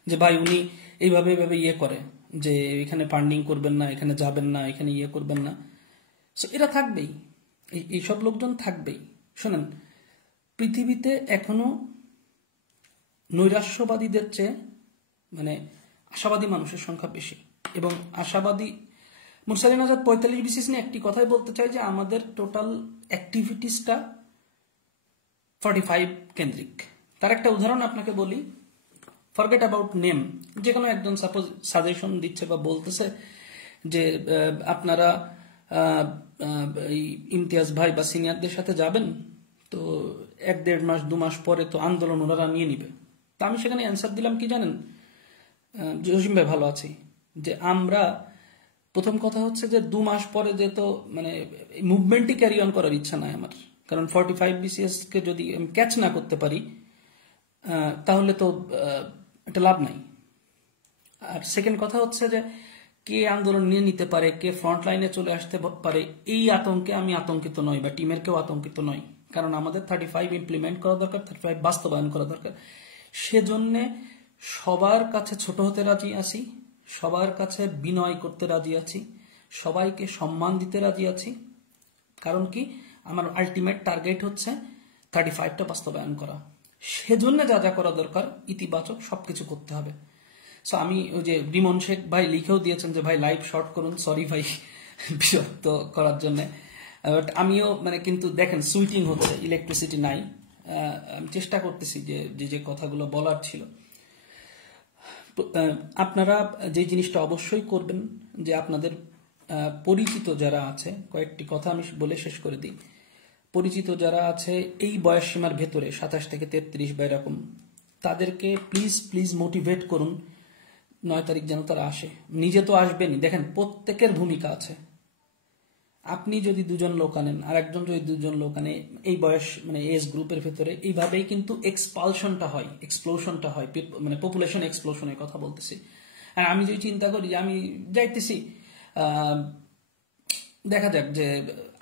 যে ভাই উনি এইভাবে এইভাবে ইয়ে করে, যে এখানে ফান্ডিং করবেন না, এখানে যাবেন না, এখানে ইয়ে করবেন না। সো এরা থাকবেই, এইসব লোকজন থাকবেই। শোনেন, পৃথিবীতে এখনো নৈরাশ্যবাদীদের চেয়ে মানে আশাবাদী মানুষের সংখ্যা বেশি। এবং আশাবাদী মুরসালিন আজাদ 45 বিসিএস নিয়ে একটি কথাই বলতে চাই, যে আমাদের টোটাল অ্যাক্টিভিটিসটা 45 কেন্দ্রিক। তার একটা উদাহরণ আপনাকে বলি, ফরগেট অ্যাবাউট নেম, যে কোনো একজন সাপোজ সাজেশন দিচ্ছে বা বলতেছে যে আপনারা এই ইমতিয়াজ ভাই বা সিনিয়রদের সাথে যাবেন, তো 1-1.5 মাস 2 মাস পরে তো আন্দোলন ওনারা নিয়ে নিবে। তো আমি সেখানে অ্যান্সার দিলাম কি জানেন জসিম ভাই, ভালো আছি, যে আমরা প্রথম কথা হচ্ছে যে 2 মাস পরে যে তো মানে মুভমেন্টই ক্যারি অন করার ইচ্ছা নাই আমার, কারণ 45 বিসিএস কে যদি আমি ক্যাচ না করতে পারি তাহলে তো এটা লাভ নাই। আর সেকেন্ড কথা হচ্ছে যে কে আন্দোলন নিয়ে নিতে পারে, কে ফ্রন্ট লাইনে চলে আসতে পারে, এই আতঙ্কে আমি আতঙ্কিত নই, বা টিমের কেউ আতঙ্কিত নয়, কারণ আমাদের 35 ইমপ্লিমেন্ট করা দরকার, 35 বাস্তবায়ন করা দরকার। সেজন্যে সবার কাছে ছোট হতে রাজি আছি, সবার কাছে বিনয় করতে রাজি আছি, সবাইকে সম্মান দিতে রাজি আছি। কারণ কি, আমার আলটিমেট টার্গেট হচ্ছে 35টা বাস্তবায়ন করা। সেজন্য যা যা করা দরকার ইতিবাচক সবকিছু করতে হবে। সো আমি ওই যে রিমন শেখ ভাই লিখেও দিয়েছেন যে ভাই লাইভ শর্ট করুন, সরি ভাই বিরক্ত করার জন্য। বাট আমিও মানে কিন্তু দেখেন সুইটিং হচ্ছে, ইলেকট্রিসিটি নাই, আমি চেষ্টা করতেছি যে যে কথাগুলো বলার ছিল। আপনারা যে জিনিসটা অবশ্যই করবেন, যে আপনাদের পরিচিত যারা আছে, কয়েকটি কথা আমি বলে শেষ করে দিই। পরিচিত যারা আছে এই বয়স সীমার ভেতরে 27 থেকে 33 বা এরকম, তাদেরকে প্লিজ প্লিজ মোটিভেট করুন 9 তারিখ যেন তারা আসে। নিজে তো আসবেনই, দেখেন প্রত্যেকের ভূমিকা আছে। আপনি যদি 2 জন লোক আনেন, আর একজন যদি 2 জন লোক আনে, এই বয়স মানে এজ গ্রুপের ভেতরে এইভাবেই কিন্তু এক্সপালশনটা হয়, এক্সপ্লোশনটা হয়, মানে পপুলেশন এক্সপ্লোশনের কথা বলতেছি। আর আমি যদি চিন্তা করি যে আমি যাইতেছি, দেখা যাক যে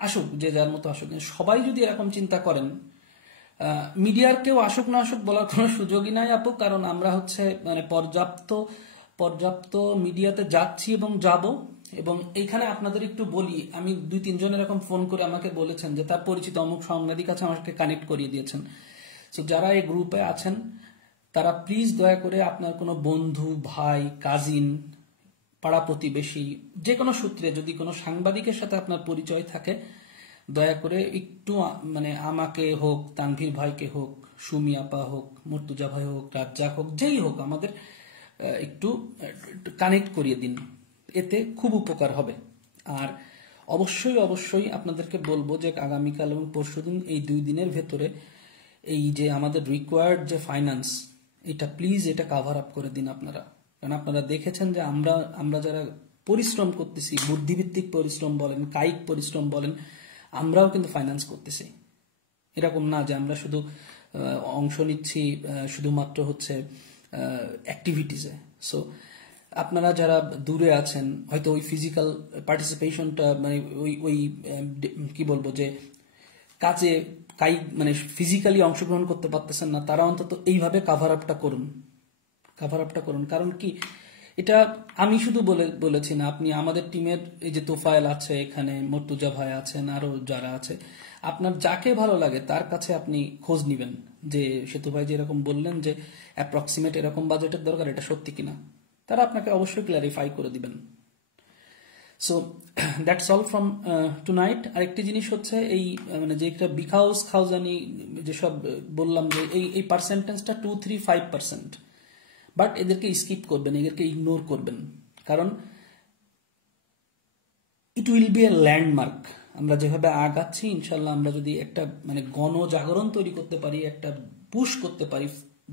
আসুক, যে যার মতো আসুক, সবাই যদি এরকম চিন্তা করেন, মিডিয়ার কেউ আসুক না আসুক বলার কোনো সুযোগই নাই আপু, কারণ আমরা হচ্ছে মানে পর্যাপ্ত মিডিয়াতে যাচ্ছি এবং যাব। এবং এইখানে আপনাদের একটু বলি, আমি 2-3 জন এরকম ফোন করে আমাকে বলেছেন যে তার পরিচিত অমুক সাংবাদিক আছে, আমাকে কানেক্ট করিয়ে দিয়েছেন। সো যারা এই গ্রুপে আছেন তারা প্লিজ দয়া করে আপনার কোনো বন্ধু, ভাই, কাজিন, পাড়া প্রতিবেশী, যে কোনো সূত্রে যদি কোনো সাংবাদিকের সাথে আপনার পরিচয় থাকে, দয়া করে একটু মানে আমাকে হোক, তানভীর ভাইকে হোক, সুমি আপা হোক, মুর্তুজা ভাই হোক, রাজ্জাক হোক, যেই হোক, আমাদের একটু কানেক্ট করিয়ে দিন, এতে খুব উপকার হবে। আর অবশ্যই অবশ্যই আপনাদেরকে বলবো যে আগামীকাল এবং পরশুদিন এই 2 দিনের ভেতরে এই যে আমাদের রিকোয়ার্ড যে ফাইন্যান্স, এটা প্লিজ এটা কাভার আপ করে দিন আপনারা। কারণ আপনারা দেখেছেন যে আমরা যারা পরিশ্রম করতেছি, বুদ্ধিভিত্তিক পরিশ্রম বলেন, কায়িক পরিশ্রম বলেন, আমরাও কিন্তু ফাইন্যান্স করতেছি। এরকম না যে আমরা শুধু অংশ নিচ্ছি শুধুমাত্র হচ্ছে অ্যাক্টিভিটিসে। সো আপনারা যারা দূরে আছেন, হয়তো ওই ফিজিক্যাল পার্টিসিপেশনটা মানে ওই কি বলবো যে কাজে মানে ফিজিক্যালি অংশগ্রহণ করতে পারতেছেন না, তারা অন্তত এইভাবে কাভার আপটা করুন। কারণ কি, এটা আমি শুধু বলেছি না, আপনি আমাদের টিমের এই যে তোফায়েল আছে, এখানে মর্তুজা ভাই আছেন, আরো যারা আছে, আপনার যাকে ভালো লাগে তার কাছে আপনি খোঁজ নিবেন যে সেতু ভাই যেরকম বললেন যে অ্যাপ্রক্সিমেট এরকম বাজেটের দরকার, এটা সত্যি কিনা, তারা আপনাকে অবশ্যই ক্ল্যারিফাই করে দিবেন। So that's all from tonight. আরেকটি জিনিস হচ্ছে এই মানে যে একটা বিখাউস খাউজানি যেসব বললাম যে এই পার্সেন্টেজটা 2-3-5%, বাট এদেরকে স্কিপ করবেন, এদেরকে ইগনোর করবেন, কারণ it will B A landmark. আমরা যেভাবে আগাচ্ছি ইনশাল্লাহ আমরা যদি একটা মানে গণজাগরণ তৈরি করতে পারি, একটা পুশ করতে পারি,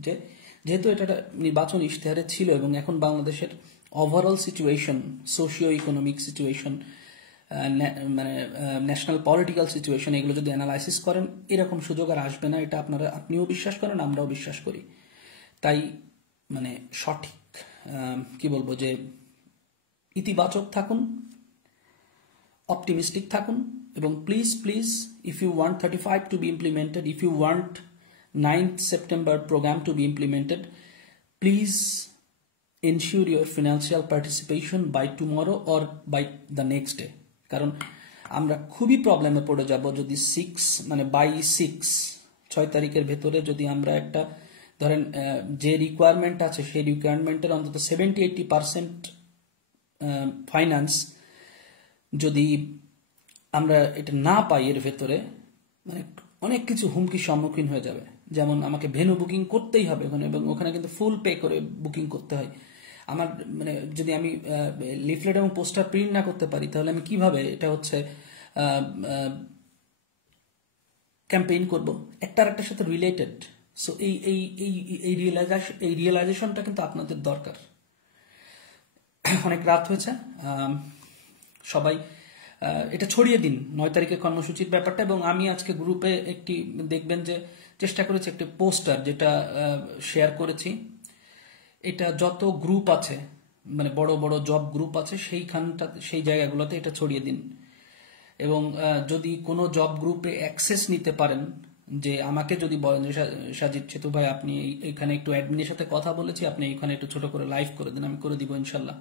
যে যেহেতু এটা নির্বাচন ইশতেহারে ছিল এবং এখন বাংলাদেশের overall situation, socio economic situation, মানে ন্যাশনাল পলিটিক্যাল সিচুয়েশন, এগুলো যদি অ্যানালাইসিস করেন এরকম সুযোগ আর আসবে না। এটা আপনিও বিশ্বাস করেন, আমরাও বিশ্বাস করি। তাই মানে সঠিক কি বলবো যে ইতিবাচক থাকুন, অপটিমিস্টিক থাকুন, এবং please please if you want 35 to be implemented, if you want 9th September program to be implemented, please ensure your financial participation by tomorrow or by the next day, কারণ আমরা খুবই প্রবলেমে পড়ে যাব যদি 6 তারিখের ভেতরে যদি আমরা একটা ধরেন যে রিকোয়ারমেন্ট আছে সেই রিকোয়ারমেন্টের অন্তত 70-80% ফাইন্যান্স যদি আমরা এটা না পাই, এর ভেতরে মানে অনেক কিছু হুমকির সম্মুখীন হয়ে যাবে। যেমন আমাকে ভেন্যু বুকিং করতেই হবে ওখানে, এবং ওখানে কিন্তু ফুল পে করে বুকিং করতে হয়। আমার মানে যদি আমি লিফলেট এবং পোস্টার প্রিন্ট না করতে পারি তাহলে আমি কিভাবে এটা হচ্ছে ক্যাম্পেইন করব? একটার একটার সাথে রিলেটেড। সো এই রিয়েলাইজেশনটা কিন্তু আপনাদের দরকার। অনেক রাত হয়েছে, সবাই এটা ছড়িয়ে দিন 9 তারিখের কর্মসূচির ব্যাপারটা। এবং আমি আজকে গ্রুপে একটি দেখবেন যে চেষ্টা করেছি একটি পোস্টার যেটা শেয়ার করেছি, এটা যত গ্রুপ আছে মানে বড় বড় জব গ্রুপ আছে সেই জায়গাগুলোতে এটা ছড়িয়ে দিন। এবং যদি কোনো জব গ্রুপে অ্যাক্সেস নিতে পারেন, যে আমাকে যদি বলেন যে সাজিদ সেতু ভাই আপনি এখানে একটু অ্যাডমিনের সাথে কথা বলেছি, আপনি এখানে একটু ছোট করে লাইভ করে দেন, আমি করে দিব ইনশাল্লাহ।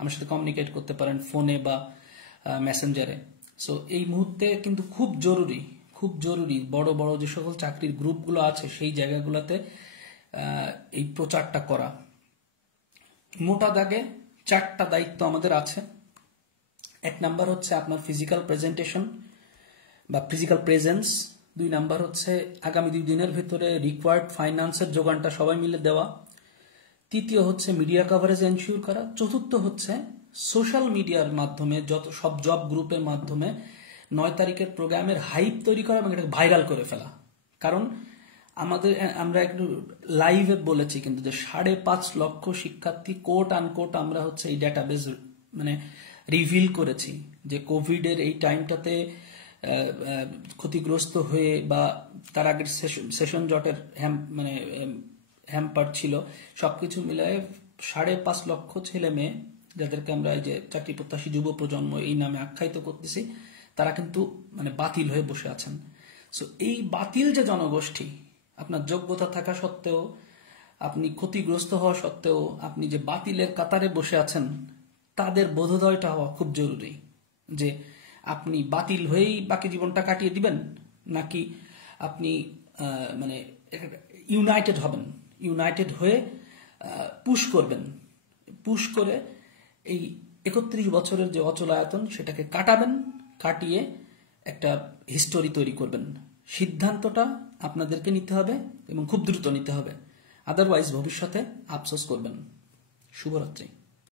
আমার সাথে কমিউনিকেট করতে পারেন ফোনে বা মেসেঞ্জারে। সো এই মুহূর্তে কিন্তু খুব জরুরি বড় বড় যে সকল চাকরির গ্রুপগুলো আছে সেই জায়গাগুলোতে এই প্রচারটা করা। মোটা দাগে 4টা দায়িত্ব আমাদের আছে। 1 নাম্বার হচ্ছে আপনার ফিজিক্যাল প্রেজেন্টেশন বা ফিজিক্যাল প্রেজেন্স। 2 নাম্বার হচ্ছে আগামী 2 দিনের ভিতরে রিকোয়ার্ড ফাইন্যান্সের যোগানটা সবাই মিলে দেওয়া। 3য় হচ্ছে মিডিয়া কভারেজ এনশিওর করা। 4র্থ হচ্ছে সোশ্যাল মিডিয়ার মাধ্যমে যত সব জব গ্রুপের মাধ্যমে 9 তারিখের প্রোগ্রামের হাইপ তৈরি করা এবং এটাকে ভাইরাল করে ফেলা। কারণ আমরা একটু লাইভে বলেছি কিন্তু যে 5.5 লক্ষ শিক্ষার্থী কোট আনকোট আমরা হচ্ছে এই ডাটাবেজ মানে রিভিল করেছি যে কোভিডের এই টাইমটাতে ক্ষতিগ্রস্ত হয়ে বা তার আগের সেশন জটের মানে হ্যাম্পার ছিল, সবকিছু মিলায় 5.5 লক্ষ ছেলে মেয়ে যাদেরকে আমরা এই যে চাকরি প্রত্যাশী যুব প্রজন্ম এই নামে আখ্যায়িত করতেছি, তারা কিন্তু মানে বাতিল হয়ে বসে আছেন। সো এই বাতিল যে জনগোষ্ঠী, আপনার যোগ্যতা থাকা সত্ত্বেও, আপনি ক্ষতিগ্রস্ত হওয়া সত্ত্বেও আপনি যে বাতিলের কাতারে বসে আছেন, তাদের বোধোদয়টা হওয়া খুব জরুরি যে আপনি বাতিল হয়েই বাকি জীবনটা কাটিয়ে দিবেন, নাকি আপনি মানে ইউনাইটেড হবেন, ইউনাইটেড হয়ে পুশ করবেন, পুশ করে এই 31 বছরের যে অচলায়তন সেটাকে কাটিয়ে একটা হিস্টোরি তৈরি করবেন। সিদ্ধান্তটা আপনাদেরকে নিতে হবে এবং খুব দ্রুত নিতে হবে, আদারওয়াইজ ভবিষ্যতে আফসোস করবেন। শুভরাত্রি।